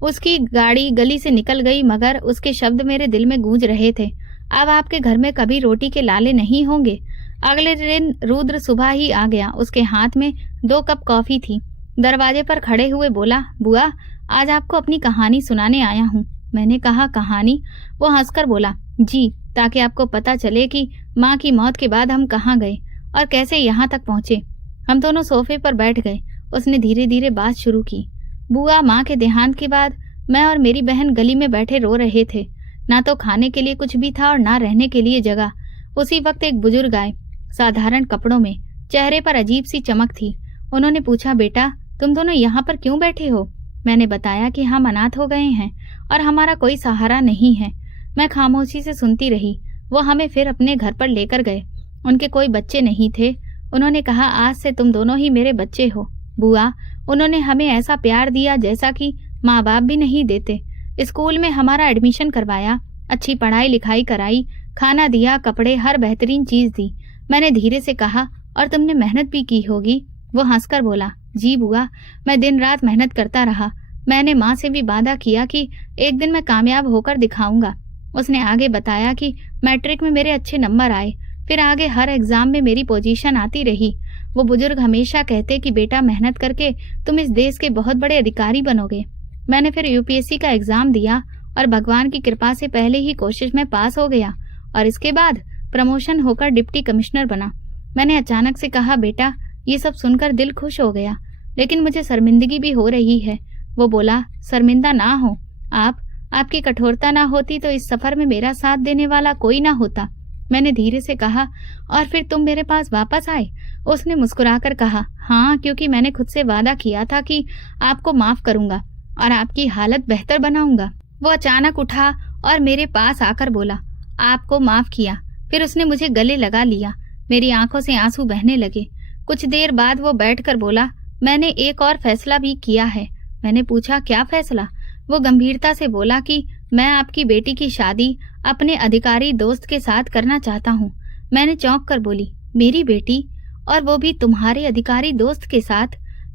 उसकी गाड़ी गली से निकल गई, मगर उसके शब्द मेरे दिल में गूंज रहे थे। अब आपके घर में कभी रोटी के लाले नहीं होंगे। अगले दिन रुद्र सुबह ही आ गया। उसके हाथ में 2 कप कॉफी थी। दरवाजे पर खड़े हुए बोला, बुआ, आज आपको अपनी कहानी सुनाने आया हूँ। मैंने कहा, कहानी? वो हंसकर बोला, जी, ताकि आपको पता चले कि माँ की मौत के बाद हम कहाँ गए और कैसे यहाँ तक पहुँचे। हम दोनों सोफे पर बैठ गए। उसने धीरे धीरे बात शुरू की। बुआ, माँ के देहांत के बाद मैं और मेरी बहन गली में बैठे रो रहे थे। ना तो खाने के लिए कुछ भी था और ना रहने के लिए जगह। उसी वक्त एक बुजुर्ग आए, साधारण कपड़ों में, चेहरे पर अजीब सी चमक थी। उन्होंने पूछा, बेटा, तुम दोनों यहाँ पर क्यों बैठे हो? मैंने बताया कि हम अनाथ हो गए हैं और हमारा कोई सहारा नहीं है। मैं खामोशी से सुनती रही। वो हमें फिर अपने घर पर लेकर गए। उनके कोई बच्चे नहीं थे। उन्होंने कहा, आज से तुम दोनों ही मेरे बच्चे हो। बुआ, उन्होंने हमें ऐसा प्यार दिया जैसा कि माँ बाप भी नहीं देते। स्कूल में हमारा एडमिशन करवाया, अच्छी पढ़ाई लिखाई कराई, खाना दिया, कपड़े, हर बेहतरीन चीज दी। मैंने धीरे से कहा, और तुमने मेहनत भी की होगी। वो हंसकर बोला, जी बुआ, मैं दिन रात मेहनत करता रहा। मैंने माँ से भी वादा किया कि एक दिन मैं कामयाब होकर दिखाऊंगा। उसने आगे बताया कि मैट्रिक में मेरे अच्छे नंबर आए, फिर आगे हर एग्जाम में मेरी पोजीशन आती रही। वो बुजुर्ग हमेशा कहते कि बेटा, मेहनत करके तुम इस देश के बहुत बड़े अधिकारी बनोगे। मैंने फिर यूपीएससी का एग्जाम दिया और भगवान की कृपा से पहले ही कोशिश में पास हो गया, और इसके बाद प्रमोशन होकर डिप्टी कमिश्नर बना। मैंने अचानक से कहा, बेटा, ये सब सुनकर दिल खुश हो गया, लेकिन मुझे शर्मिंदगी भी हो रही है। वो बोला, शर्मिंदा ना हो आप। आपकी कठोरता ना होती तो इस सफर में मेरा साथ देने वाला कोई ना होता। मैंने धीरे से कहा, और फिर तुम मेरे पास वापस आए? उसने मुस्कुराकर कहा, हाँ, क्योंकि मैंने खुद से वादा किया था कि आपको माफ करूंगा और आपकी हालत बेहतर बनाऊंगा। वो अचानक उठा और मेरे पास आकर बोला, आपको माफ किया? फिर उसने मुझे गले लगा लिया। मेरी आंखों से आंसू बहने लगे। कुछ देर बाद वो बैठकर बोला, मैंने एक और फैसला भी किया है। मैंने पूछा, क्या फैसला? वो गंभीरता से बोला कि मैं आपकी बेटी की शादी अपने अधिकारी दोस्त के साथ करना चाहता हूँ। मैंने चौंक कर बोली, मेरी बेटी, और वो भी तुम्हारे अधिकारी दोस्त के साथ?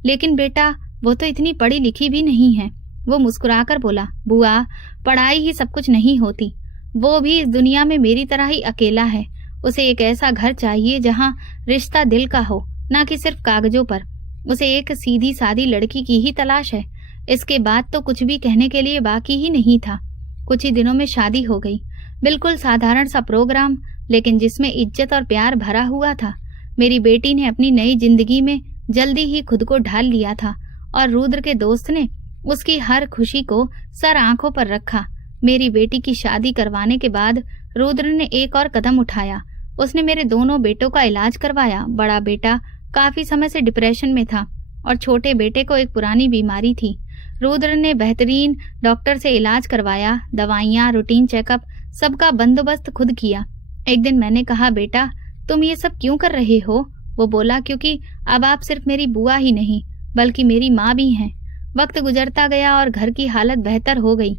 लेकिन बेटा, वो तो इतनी पढ़ी लिखी भी नहीं है। वो मुस्कुराकर बोला, बुआ, पढ़ाई ही सब कुछ नहीं होती। वो भी इस दुनिया में मेरी तरह ही अकेला है। उसे एक ऐसा घर चाहिए जहाँ रिश्ता दिल का हो, ना कि सिर्फ कागजों पर। उसे एक सीधी सादी लड़की की ही तलाश है। इसके बाद तो कुछ भी कहने के लिए बाकी ही नहीं था। कुछ ही दिनों में शादी हो गई। बिल्कुल साधारण सा प्रोग्राम, लेकिन जिसमें इज्जत और प्यार भरा हुआ था। मेरी बेटी ने अपनी नई जिंदगी में जल्दी ही खुद को ढाल लिया था, और रुद्र के दोस्त ने उसकी हर खुशी को सर आंखों पर रखा। मेरी बेटी की शादी करवाने के बाद रुद्र ने एक और कदम उठाया। उसने मेरे दोनों बेटों का इलाज करवाया। बड़ा बेटा काफी समय से डिप्रेशन में था और छोटे बेटे को एक पुरानी बीमारी थी। रुद्र ने बेहतरीन डॉक्टर से इलाज करवाया, दवाइयाँ, रूटीन चेकअप, सबका बंदोबस्त खुद किया। एक दिन मैंने कहा, बेटा, तुम ये सब क्यों कर रहे हो? वो बोला, क्योंकि अब आप सिर्फ मेरी बुआ ही नहीं बल्कि मेरी माँ भी हैं। वक्त गुजरता गया और घर की हालत बेहतर हो गई।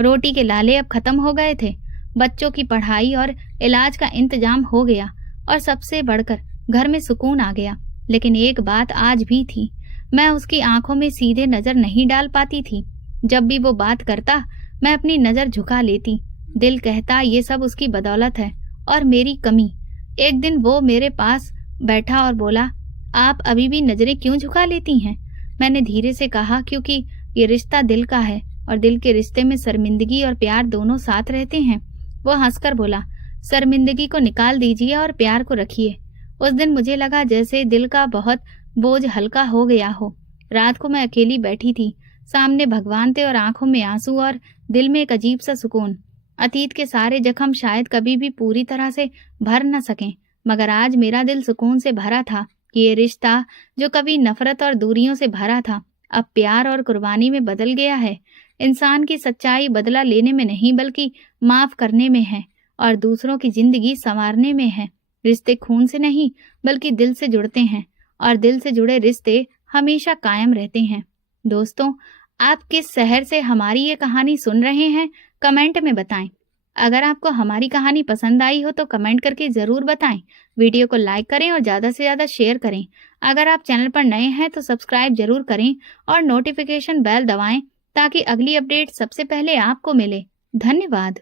रोटी के लाले अब खत्म हो गए थे। बच्चों की पढ़ाई और इलाज का इंतजाम हो गया, और सबसे बढ़कर घर में सुकून आ गया। लेकिन एक बात आज भी थी, मैं उसकी आंखों में सीधे नजर नहीं डाल पाती थी। जब भी वो बात करता, मैं अपनी नजर झुका लेती। दिल कहता ये सब उसकी बदौलत है और मेरी कमी। एक दिन वो मेरे पास बैठा और बोला, आप अभी भी नजरें क्यों झुका लेती हैं? मैंने धीरे से कहा, क्योंकि ये रिश्ता दिल का है और दिल के रिश्ते में शर्मिंदगी और प्यार दोनों साथ रहते हैं। वो हंसकर बोला, शर्मिंदगी को निकाल दीजिए और प्यार को रखिए। उस दिन मुझे लगा जैसे दिल का बहुत बोझ हल्का हो गया हो। रात को मैं अकेली बैठी थी, सामने भगवान थे और आंखों में आंसू और दिल में एक अजीब सा सुकून। अतीत के सारे जख्म शायद कभी भी पूरी तरह से भर न सकें, मगर आज मेरा दिल सुकून से भरा था कि ये रिश्ता जो कभी नफरत और दूरियों से भरा था, अब प्यार और कुर्बानी में बदल गया है। इंसान की सच्चाई बदला लेने में नहीं बल्कि माफ करने में है और दूसरों की जिंदगी संवारने में है। रिश्ते खून से नहीं बल्कि दिल से जुड़ते हैं और दिल से जुड़े रिश्ते हमेशा कायम रहते हैं। दोस्तों, आप किस शहर से हमारी ये कहानी सुन रहे हैं, कमेंट में बताएं। अगर आपको हमारी कहानी पसंद आई हो तो कमेंट करके ज़रूर बताएं। वीडियो को लाइक करें और ज़्यादा से ज़्यादा शेयर करें। अगर आप चैनल पर नए हैं तो सब्सक्राइब जरूर करें और नोटिफिकेशन बेल दबाएं ताकि अगली अपडेट सबसे पहले आपको मिले। धन्यवाद।